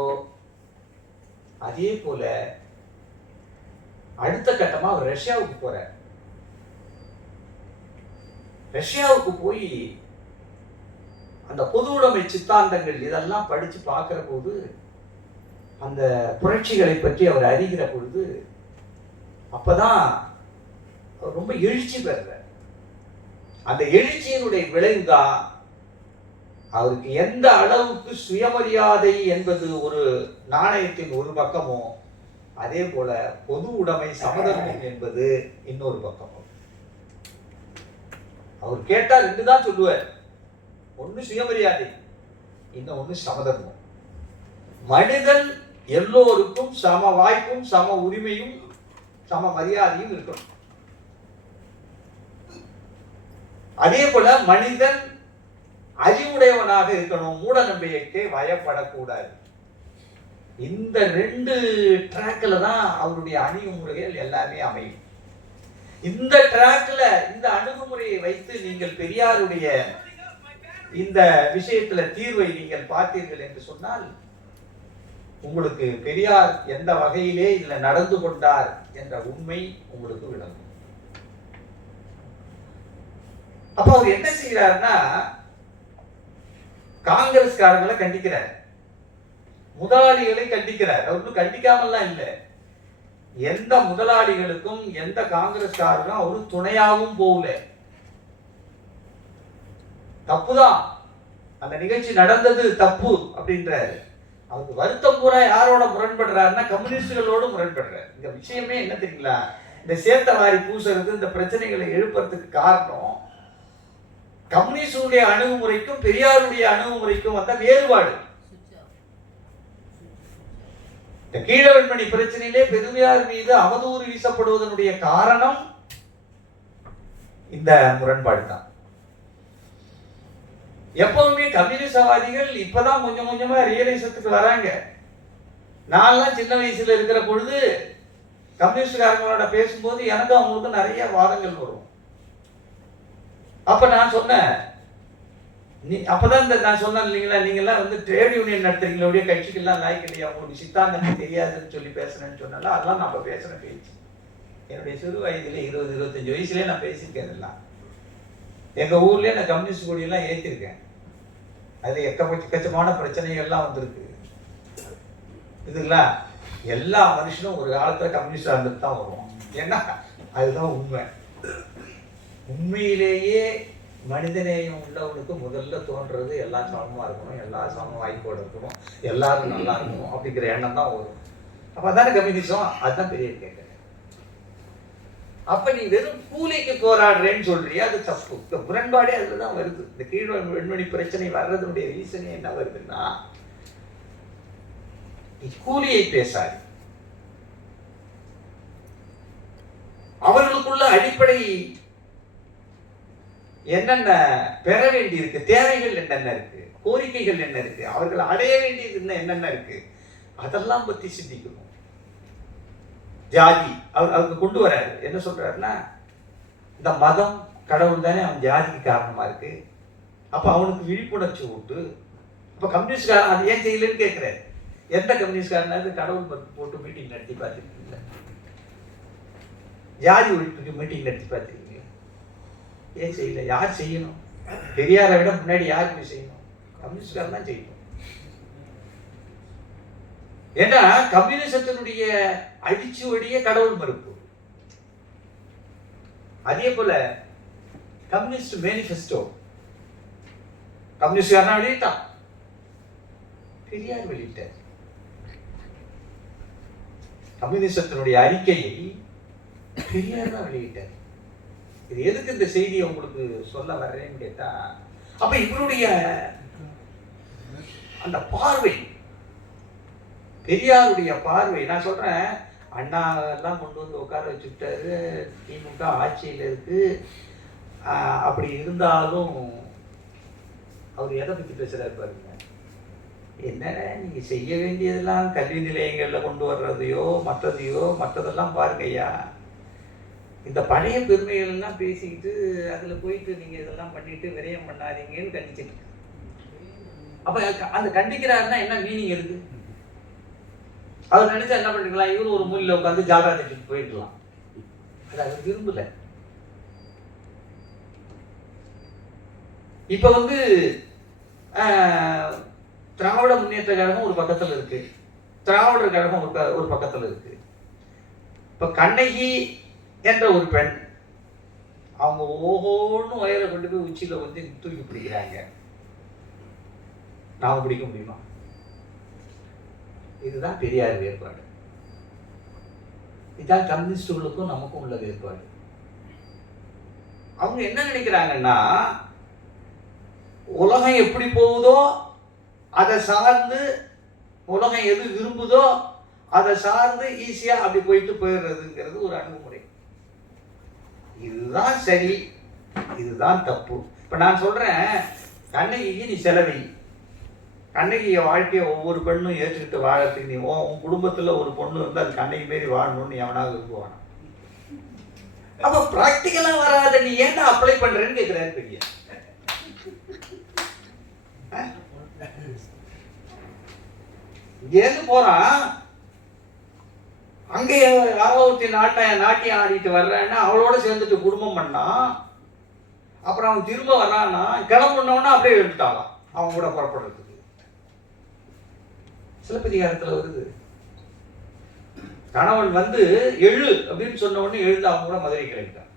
அதே போல அடுத்த கட்டமா அவர் ரஷ்யாவுக்கு போறார். ரஷ்யாவுக்கு போய் அந்த பொது உடைமை சித்தாந்தங்கள் இதெல்லாம் படிச்சு பார்க்கிற போது, அந்த புரட்சிகளை பற்றி அவர் அறிகிற பொழுது, அப்பதான் அவர் ரொம்ப எழுச்சி பெறுறார். அந்த எழுச்சியினுடைய விளைவுதான் அவருக்கு எந்த அளவுக்கு சுயமரியாதை என்பது ஒரு நாணயத்தின் ஒரு பக்கமோ, அதே போல பொது உடைமை சமதர்மம் என்பது இன்னொரு பக்கமும். அவர் கேட்டா 2 தான் சொல்லுவார். ஒண்ணு சுயமரியாதை, இன்னொன்னு சமதர்மம். மனிதன் எல்லோருக்கும் சம வாய்ப்பும் சம உரிமையும் சம மரியாதையும் இருக்கணும். அதே போல மனிதன் அறிவுடையவனாக இருக்கணும், மூட நம்பிக்கைக்கு வயப்படக்கூடாது. இந்த 2 ட்ராக்ல தான் அவருடைய அணுகுமுறைகள் எல்லாமே அமையும். இந்த ட்ராக்ல இந்த அணுகுமுறையை வைத்து நீங்கள் பெரியாருடைய இந்த விஷயத்துல தீர்வை நீங்கள் பார்த்தீர்கள் என்று சொன்னால், உங்களுக்கு பெரியார் எந்த வகையிலே இதுல நடந்து கொண்டார் என்ற உண்மை உங்களுக்கு விளங்கும். அப்ப அவர் என்ன செய்யறாருன்னா, காங்கிரஸ்காரர்களை கண்டிக்கிறார், முதலாளிகளை கண்டிக்கிறார். அவர் கண்டிக்காமல்லாம் இல்லை. எந்த முதலாளிகளுக்கும் எந்த காங்கிரஸ்காரரும் அவரு துணையாகவும் போகல. தப்புதான், அந்த நிகழ்ச்சி நடந்தது தப்பு அப்படின்றாரு. அவருக்கு வருத்தம் பூரா யாரோட முரண்படுறாருன்னா கம்யூனிஸ்டுகளோடு முரண்படுறாரு. இந்த விஷயமே என்ன தெரியுங்களா, இந்த சேத்த வாரி பூசுறது, இந்த பிரச்சனைகளை எழுப்புறதுக்கு காரணம் கம்யூனிஸ்டுடைய அணுகுமுறைக்கும் பெரியாருடைய அணுகுமுறைக்கும் வந்த வேறுபாடு. இந்த கீழவெண்மணி பிரச்சனையிலே பெரியார் மீது அவதூறு வீசப்படுவதனுடைய காரணம் இந்த முரண்பாடு தான். எப்பவுமே கம்யூனிஸ்டவாதிகள் இப்பதான் கொஞ்சம் கொஞ்சமா ரியலைசத்துக்கு வராங்க. நான்லாம் சின்ன வயசுல இருக்கிற பொழுது கம்யூனிஸ்ட்காரங்களோட பேசும்போது எனக்கு அவங்களுக்கு நிறைய வாதங்கள் வரும். அப்ப நான் சொன்னேன், அப்பதான் நான் சொன்னேன் இல்லைங்களா, நீங்கெல்லாம் வந்து ட்ரேட் யூனியன் நடத்துறீங்களோடைய கட்சிக்கெல்லாம் லாய்க்கு இல்லையா, உங்களுக்கு சித்தாந்தமே தெரியாதுன்னு சொல்லி பேசுறேன்னு சொன்னால அதெல்லாம் நம்ம பேசுற பேச்சு. என்னுடைய சிறு வயதுல 20-25 வயசுலயே நான் பேசியிருக்கேன். எல்லாம் எங்க ஊர்லயே நான் கம்யூனிஸ்ட் கொடியெல்லாம் ஏற்றிருக்கேன். அதுல எக்கச்சக்கமான பிரச்சனைகள்லாம் வந்திருக்கு. இதுலாம் எல்லா மனுஷனும் ஒரு காலத்துல கம்யூனிஸ்டா இருந்துட்டு தான் வருவோம். ஏன்னா அதுதான் உண்மை. உண்மையிலேயே மனிதநேயம் உள்ளவனுக்கு முதல்ல தோன்றது எல்லாம் சமமா இருக்கணும், எல்லா சம வாய்ப்போடு இருக்கணும், எல்லாரும் நல்லா இருக்கணும் அப்படிங்கிற எண்ணம் தான் வரும். அப்ப அதான கம்யூனிசம். அதுதான் பெரிய கேட்க. அப்ப நீ வெறும் கூலிக்கு போராடுறேன்னு சொல்றியா, அது தப்பு. இந்த முரண்பாடே அதுலதான் வருது. இந்த கீழ் வெண்மணி பிரச்சனை வர்றதுடைய ரீசனே என்ன வருதுன்னா, நீ கூலியை பேசாது. அவர்களுக்குள்ள அடிப்படை என்னென்ன பெற வேண்டி இருக்கு, தேவைகள் என்னென்ன இருக்கு, கோரிக்கைகள் என்ன இருக்கு, அவர்கள் அடைய வேண்டியது என்னென்ன இருக்கு, அதெல்லாம் பத்தி சிந்திக்கணும். ஜாதி அவருக்கு கொண்டு வராரு. என்ன சொல்றாருன்னா, இந்த மதம் கடவுள் தானே அவன் ஜாதிக்கு காரணமா இருக்கு. அப்ப அவனுக்கு விழிப்புணர்ச்சி உண்டு. அப்ப கம்யூனிஸ்ட்காரன் அது ஏன் செய்யலன்னு கேட்கிறாரு. எந்த கம்யூனிஸ்ட்காரனாவது கடவுள் போட்டு மீட்டிங் நடத்தி பார்த்துருக்கீங்க? ஜாதி ஒழிப்புக்கு மீட்டிங் நடத்தி பார்த்துருக்கீங்க? ஏன் செய்யல? யார் செய்யணும்? பெரியாரை விட முன்னாடி யார் போய் செய்யணும்? கம்யூனிஸ்ட்காரன் தான் செய்யணும். ஏன்னா கம்யூனிசத்தினுடைய அடிச்சுவடிய கடவுள் மறுப்பு. அதே போல கம்யூனிஸ்ட் மேனிஃபெஸ்டோ கம்யூனிஸ்ட்காரன் வெளியிட்டான், பெரியார் வெளியிட்டார். கம்யூனிசத்தினுடைய அறிக்கையை பெரியார் தான் வெளியிட்டார். இது எதுக்கு இந்த செய்தியை உங்களுக்கு சொல்ல வர்றேன்னு கேட்டா, அப்ப இவருடைய அந்த பார்வை, பெரியாருடைய பார்வை, நான் சொல்றேன், அண்ணா எல்லாம் கொண்டு வந்து உட்கார வச்சுட்டாரு, திமுக ஆட்சியில் இருக்கு. அப்படி இருந்தாலும் அவர் எதை பத்தி பேசுறாரு பாருங்க. என்ன நீங்க செய்ய வேண்டியதெல்லாம் கல்வி நிலையங்கள்ல கொண்டு வர்றதையோ மற்றதெல்லாம் பாருங்கய்யா. இந்த பழைய பெருமைகள் எல்லாம் பேசிக்கிட்டு அதுல போயிட்டு நீங்க இதெல்லாம் பண்ணிட்டு விரயம் பண்ணாதீங்கன்னு கண்டிச்சிட்டு. அப்ப அந்த கண்டிக்கிறாருன்னா என்ன மீனிங் இருக்கு? அவர் நினைச்சா என்ன பண்ணிக்கலாம், இவரு ஒரு மூலையில உட்காந்து ஜாலரா தட்டிட்டு போயிடலாம். அது அவர் விரும்பல. இப்ப வந்து திராவிட முன்னேற்ற கழகம் ஒரு பக்கத்துல இருக்கு, திராவிடர் கழகம் ஒரு பக்கத்துல இருக்கு. இப்ப கண்ணகி என்ற ஒரு பெண், அவங்க ஓஹோன்னு வயலை கொண்டு போய் உச்சியில வந்து தூக்கி பிடிக்கிறாங்க. நாம பிடிக்க முடியுமா? இதுதான் பெரியார் வேறுபாடு. இதுதான் கம்யூனிஸ்டுகளுக்கும் நமக்கும் உள்ள வேறுபாடு. அவங்க என்ன நினைக்கிறாங்கன்னா, உலகம் எப்படி போகுதோ அதை சார்ந்து, உலகம் எது விரும்புதோ அதை சார்ந்து ஈஸியா அப்படி போயிடுறதுங்கிறது ஒரு அணுகுமுறை. இதுதான் சரி, இதுதான் தப்பு. இப்ப நான் சொல்றேன், கண்ணகிக்கு நீ செலவை, கண்ணகிய வாழ்க்கையை ஒவ்வொரு பெண்ணும் ஏற்றுக்கிட்டு வாழறதுக்கு நீ உன் குடும்பத்துல ஒரு பொண்ணு இருந்தா அது கண்ணகி மாரி வாழணும்னு எவனாவது விரும்புவானா? அப்ப பிராக்டிக்கலா வராத நீ ஏன்டா அப்ளை பண்றேன்னு கேட்கிறாரு பெரிய. இங்கேருந்து போறான், அங்கே யாரோ நாட்டியம் ஆடிட்டு வர்றேன்னா அவளோட சேர்ந்துட்டு குடும்பம் பண்ணான். அப்புறம் அவன் திரும்ப வர்றான்னா கிளம்புனோன்னா அப்படியே எழுந்துட்டாலாம் அவன் கூட புறப்படுறதுக்கு. சிலப்பதிகாரத்துல வருது, கணவன் வந்து எழு அப்படின்னு சொன்ன உடனே எழுந்து அவங்க கூட மதுரை கிளம்பிட்டான்.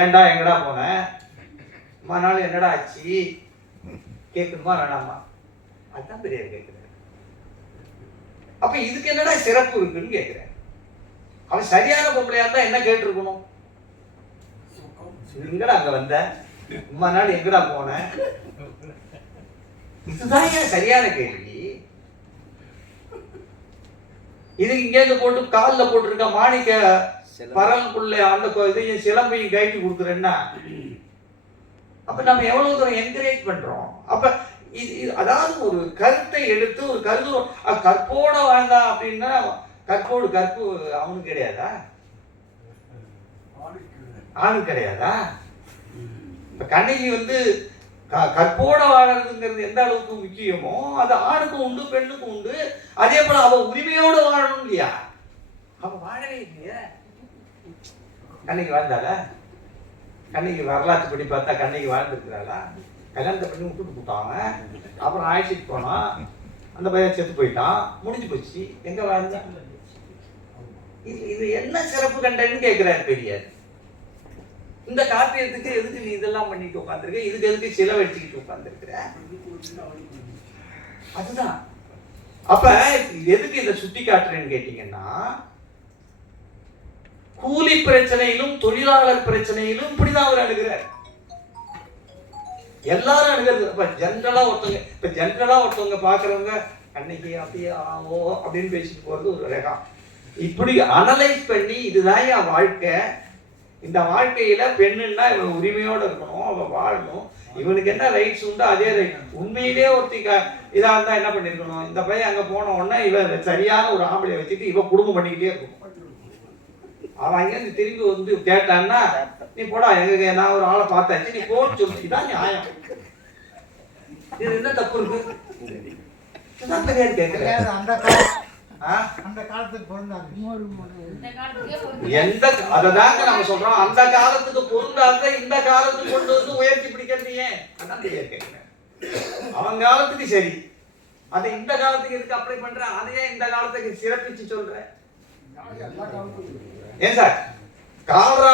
ஏன்டா எங்கடா போன, நாள் என்னடா ஆச்சு கேட்கணுமா வேணாமா? அதுதான் பெரியார் கேட்கிறேன். அப்ப இதுக்கு என்னடா சிறப்பு இருக்குன்னு கேட்கிறேன். அவன் சரியான பொம்பளையா இருந்தா என்ன கேட்டிருக்கணும்? எங்கடா அங்க வந்த, நாள் எங்கடா போன? இதுதான் ஏன் சரியான கேள்வி. இது இங்கேருந்து போட்டு காலில் போட்டிருக்க மாணிக்க பரலுக்குள்ள அந்த இதையும் சிலம்பையும் கைட்டு கொடுக்குறேன்னா அப்ப நம்ம எவ்வளவு தூரம் என்கரேஜ் பண்றோம். அப்ப அதாவது ஒரு கருத்தை எடுத்து ஒரு கற்போட வாழ்ந்தான் அப்படின்னா கற்பு அவனுக்கு கிடையாதா? ஆணுக்கு கிடையாதா? இப்ப கண்ணகி கற்போட வாழறதுங்கிறது எந்த அளவுக்கு முக்கியமோ அது ஆணுக்கும் உண்டு, பெண்ணுக்கும் உண்டு. அதே போல அவ உரிமையோடு வாழணும் இல்லையா? அவ வாழவே இல்லையா? கண்ணகி வாழ்ந்தாள? கண்ணகி வரலாற்று படி பார்த்தா கண்ணகி வாழ்ந்துருக்கிறாளா? கல்யாணத்தை பண்ணி விட்டுட்டு போட்டாங்க. அப்புறம் ஆயிடுச்சிட்டு போனான், அந்த பையன் செத்து போயிட்டான், முடிஞ்சு போச்சு. எங்க வாழ்ந்தா? இது என்ன சிறப்பு கண்டன்னு கேட்கிறாரு பெரியார். இந்த காப்பியத்துக்கு எதுக்கு நீ இதெல்லாம் பண்ணிட்டு உட்காந்துருக்க? இதுக்கு எதுக்கு செலவழிச்சுக்கிட்டு உட்காந்துருக்கிற? அதுதான். அப்ப எதுக்கு இதை சுட்டி காட்டுறேன்னு கேட்டீங்கன்னா, கூலி பிரச்சனையிலும் தொழிலாளர் பிரச்சனையிலும் இப்படிதான் அவர் அணுகிறார். எல்லாரும் அணுகிறது. இப்ப ஜென்ரலா ஒருத்தவங்க பாக்குறவங்க அன்னைக்கு அப்படியே ஆவோ அப்படின்னு பேசிட்டு போறது ஒரு ரகம். இப்படி அனலைஸ் பண்ணி இதுதான் என் வாழ்க்கை, இந்த வாழ்க்கையில பெண்ணுன்னா இவன் உரிமையோட இருக்கணும், அவன் வாழணும், இவனுக்கு என்ன ரைட்ஸ் உண்டோ அதே ரைட். உண்மையிலே இதா இருந்தா என்ன பண்ணிருக்கணும்? இந்த பையன் அங்க போன உடனே இவன் சரியான ஒரு ஆம்பளையை வச்சுட்டு இவன் குடும்பம் பண்ணிக்கிட்டே இருக்கணும். அவன் அங்கேருந்து திரும்பி கேட்டான்னா, நீ போடா, எங்க நான் ஒரு ஆளை பார்த்தாச்சு, நீ போன்னு சொல்லு. இதான் நியாயம். இது என்ன தப்பு இருக்கு? அததாங்க நம்ம சொல்றோம். அந்த காலத்துக்கு பொருந்தாத இந்த காலத்துக்கு கொண்டு வந்து உயர்த்தி பிடிக்கிறது ஏன்? அவன் காலத்துக்கு சரி, அதை இந்த காலத்துக்கு எதுக்கு அப்ளை பண்ற? அதையே இந்த காலத்துக்கு சிறப்பிச்சு சொல்ற ஏன் சார்? கால்ரா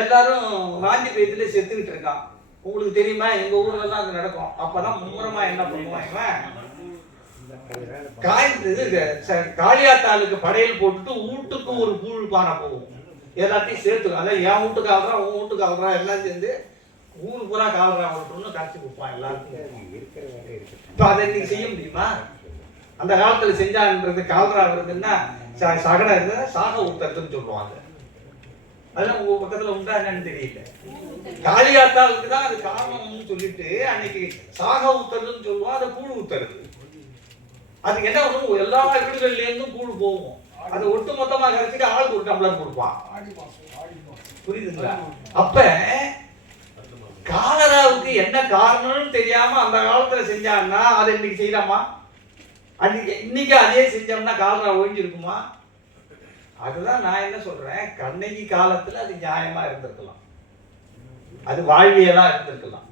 எல்லாரும் வாந்தி பயத்துல செத்துக்கிட்டு இருக்கான். உங்களுக்கு தெரியுமா? எங்க ஊர்ல எல்லாம் அது நடக்கும். அப்பதான் மும்முரமா என்ன பண்ணுவாங்க, காளியாத்தாளுக்கு படையல் போட்டுட்டு வீட்டுக்கு ஒரு கூழ் பானை போகும், எல்லாத்தையும் சேர்த்து. அதான் என் வீட்டுக்கு ஆள்றா, உன் வீட்டுக்கு ஆள்றா, எல்லாம் சேர்ந்து ஊரு பூரா கால்ரா ஓட்டணும்னு கரைச்சி கொடுப்பான் எல்லாருக்கும். இப்ப அதை இன்னைக்கு செய்ய முடியுமா? அந்த காலத்துல செஞ்சான்றது கால்ரா வருதுன்னா சகடை இருந்ததுன்னா சாக ஊத்துறதுன்னு சொல்லுவாங்க. அதெல்லாம் உங்க பக்கத்துல உண்டா என்னன்னு தெரியல. காளியாத்தாளுக்கு தான் அது காரணம்னு சொல்லிட்டு அன்னைக்கு சாக ஊத்துறதுன்னு சொல்லுவோம், அதை கூழ் ஊத்துறது. அதுக்கு என்ன பண்ணுவோம்? எல்லா வீடுகள்ல இருந்தும் கூழ் போகும், அதை ஒட்டு மொத்தமா கரைச்சிட்டு ஆளுக்கு ஒரு டம்ளர் கொடுப்பான். புரியுதுங்களா? அப்ப காலராவுக்கு என்ன காரணம்னு தெரியாம அந்த காலத்துல செஞ்சாங்கன்னா அதை இன்னைக்கு செய்யலாமா? இன்னைக்கு அதே செஞ்சோம்னா காலரா ஒழிஞ்சிருக்குமா? அதுதான் நான் என்ன சொல்றேன், கண்ணகி காலத்துல அது நியாயமா இருந்திருக்கலாம், அது வாழ்வியலா இருந்திருக்கலாம்.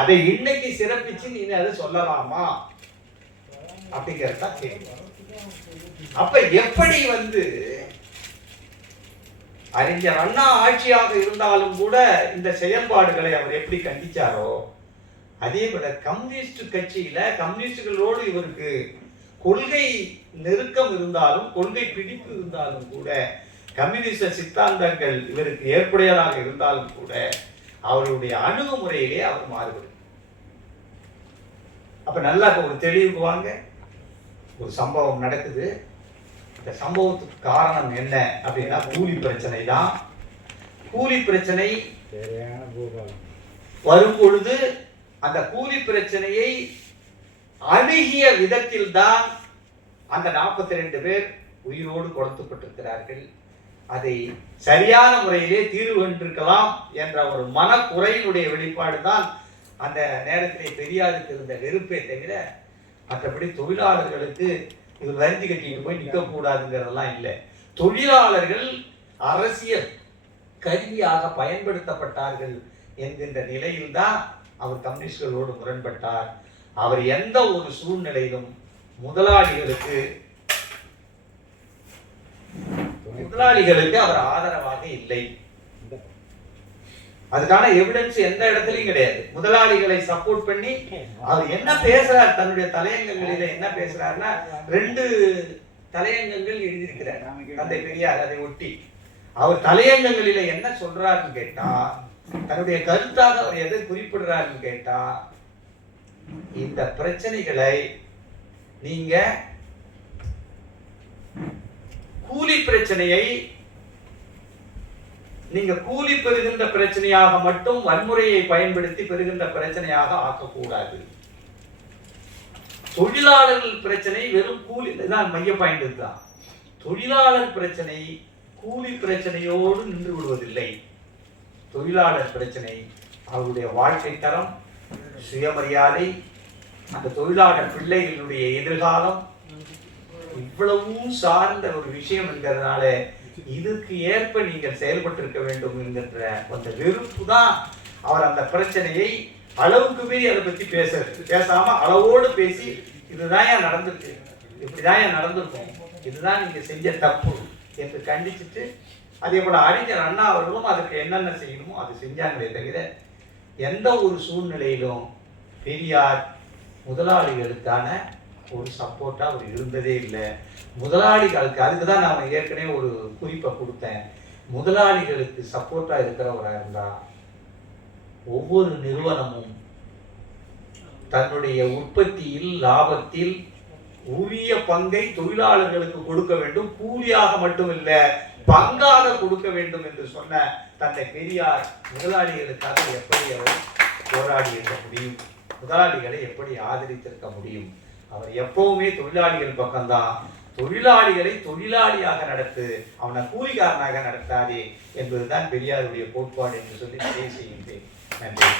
அதை இன்னைக்கு சிறப்பிச்சு நீ அதை சொல்லலாமா அப்படிங்கறத கேள்வி. அப்ப எப்படி அறிஞர் அண்ணா ஆட்சியாக இருந்தாலும் கூட இந்த செயல்பாடுகளை அவர் எப்படி கண்டிச்சாரோ, அதே போல கம்யூனிஸ்ட் கட்சியில கம்யூனிஸ்டுகளோடு இவருக்கு கொள்கை நெருக்கம் இருந்தாலும், கொள்கை பிடிப்பு இருந்தாலும் கூட, கம்யூனிஸ்ட சித்தாந்தங்கள் இவருக்கு ஏற்புடையதாக இருந்தாலும் கூட அவருடைய அணுகுமுறையிலே அவர் மாறுபடும். அப்ப நல்லா ஒரு தெளிவுக்கு வாங்க. ஒரு சம்பவம் நடக்குது. இந்த சம்பவத்துக்கு காரணம் என்ன அப்படின்னா கூலி பிரச்சனை தான். கூலி பிரச்சனை வரும் பொழுது அந்த கூலி பிரச்சனையை அணுகிய விதத்தில் தான் அந்த 42 பேர் உயிரோடு கொடுக்கப்பட்டிருக்கிறார்கள். அதை சரியான முறையிலே தீர்வு கண்டிருக்கலாம் என்ற ஒரு மனக்குறையினுடைய வெளிப்பாடு தான் அந்த நேரத்திலே பெரியாருக்கு இருந்த வெறுப்பே தவிர மற்றபடி தொழிலாளர்களுக்கு இவர் வரிஞ்சு கட்டிட்டு போய் நிற்க கூடாதுங்கிறதெல்லாம் இல்லை. தொழிலாளர்கள் அரசியல் கருவியாக பயன்படுத்தப்பட்டார்கள் என்கின்ற நிலையில்தான் அவர் கம்யூனிஸ்டுகளோடு முரண்பட்டார். அவர் எந்த ஒரு சூழ்நிலையிலும் முதலாளிகளுக்கு அவர் ஆதரவாக இல்லை. அதுக்கான எவிடன்ஸ் எந்த இடத்துலயும் கிடையாது. முதலாளிகளை சப்போர்ட் பண்ணி அவர் என்ன பேசுறார், தன்னுடைய தலையங்கங்களில என்ன பேசுறாருன்னா 2 தலையங்கங்கள் எழுதியிருக்கிறார் தந்தை பெரியார். அதை ஒட்டி அவர் தலையங்கங்களில என்ன சொல்றாருன்னு கேட்டா, தன்னுடைய கருத்தாக அவர் எதை குறிப்பிடுறாருன்னு கேட்டா, இந்த பிரச்சனைகளை நீங்க கூலி பிரச்சனையை நீங்க கூலி பெறுகின்ற பிரச்சனையாக மட்டும் வன்முறையை பயன்படுத்தி பெறுகின்ற பிரச்சனையாக ஆக்கக்கூடாது. தொழிலாளர்கள் பிரச்சனை வெறும் கூலி தான், மைய பாயிண்ட் தான். தொழிலாளர் பிரச்சனை கூலி பிரச்சனையோடு நின்று விடுவதில்லை. தொழிலாளர் பிரச்சனை அவருடைய வாழ்க்கை தரம், சுயமரியாதை, அந்த தொழிலாளர் பிள்ளைகளுடைய எதிர்காலம் இவ்வளவும் சார்ந்த ஒரு விஷயம் என்கிறதுனால இதுக்கு ஏற்ப நீங்கள் செயல்பட்டிருக்க வேண்டும் என்கின்ற அந்த வெறுப்பு தான் அவர் அந்த பிரச்சனையை அளவுக்கு மீறி அதை பத்தி பேசாம அளவோடு பேசி இதுதான் ஏன் நடந்திருக்கு, இப்படிதான் ஏன் நடந்திருக்கும், இதுதான் நீங்க செஞ்ச தப்பு என்று கண்டிச்சுட்டு, அதே போல அறிஞர் அண்ணா அவர்களும் அதுக்கு என்னென்ன செய்யணுமோ அது செஞ்சாங்களே தவிர எந்த ஒரு சூழ்நிலையிலும் பெரியார் முதலாளிகளுக்கான ஒரு சப்போர்ட்டா அவர் இருந்ததே இல்லை. முதலாளிகளுக்கு அதுக்கு தான் நான் ஏற்கனவே ஒரு குறிப்பை கொடுத்தேன். முதலாளிகளுக்கு சப்போர்ட்டா இருக்கிறவராக இருந்தா ஒவ்வொரு நிறுவனமும் தன்னுடைய உற்பத்தியில் லாபத்தில் உரிய பங்கை தொழிலாளர்களுக்கு கொடுக்க வேண்டும், கூலியாக மட்டும் இல்ல பங்காக கொடுக்க வேண்டும் என்று சொன்ன தந்தை பெரியார் முதலாளிகளுக்காக எப்படி அவர் போராடி இருக்க முடியும், முதலாளிகளை எப்படி ஆதரித்திருக்க முடியும்? அவர் எப்பவுமே தொழிலாளிகள் பக்கம்தான். தொழிலாளிகளை தொழிலாளியாக நடத்து, அவனை கூலிக்காரனாக நடத்தாதே என்பதுதான் பெரியாருடைய கோட்பாடு என்று சொல்லி செய்கின்றேன். நன்றி.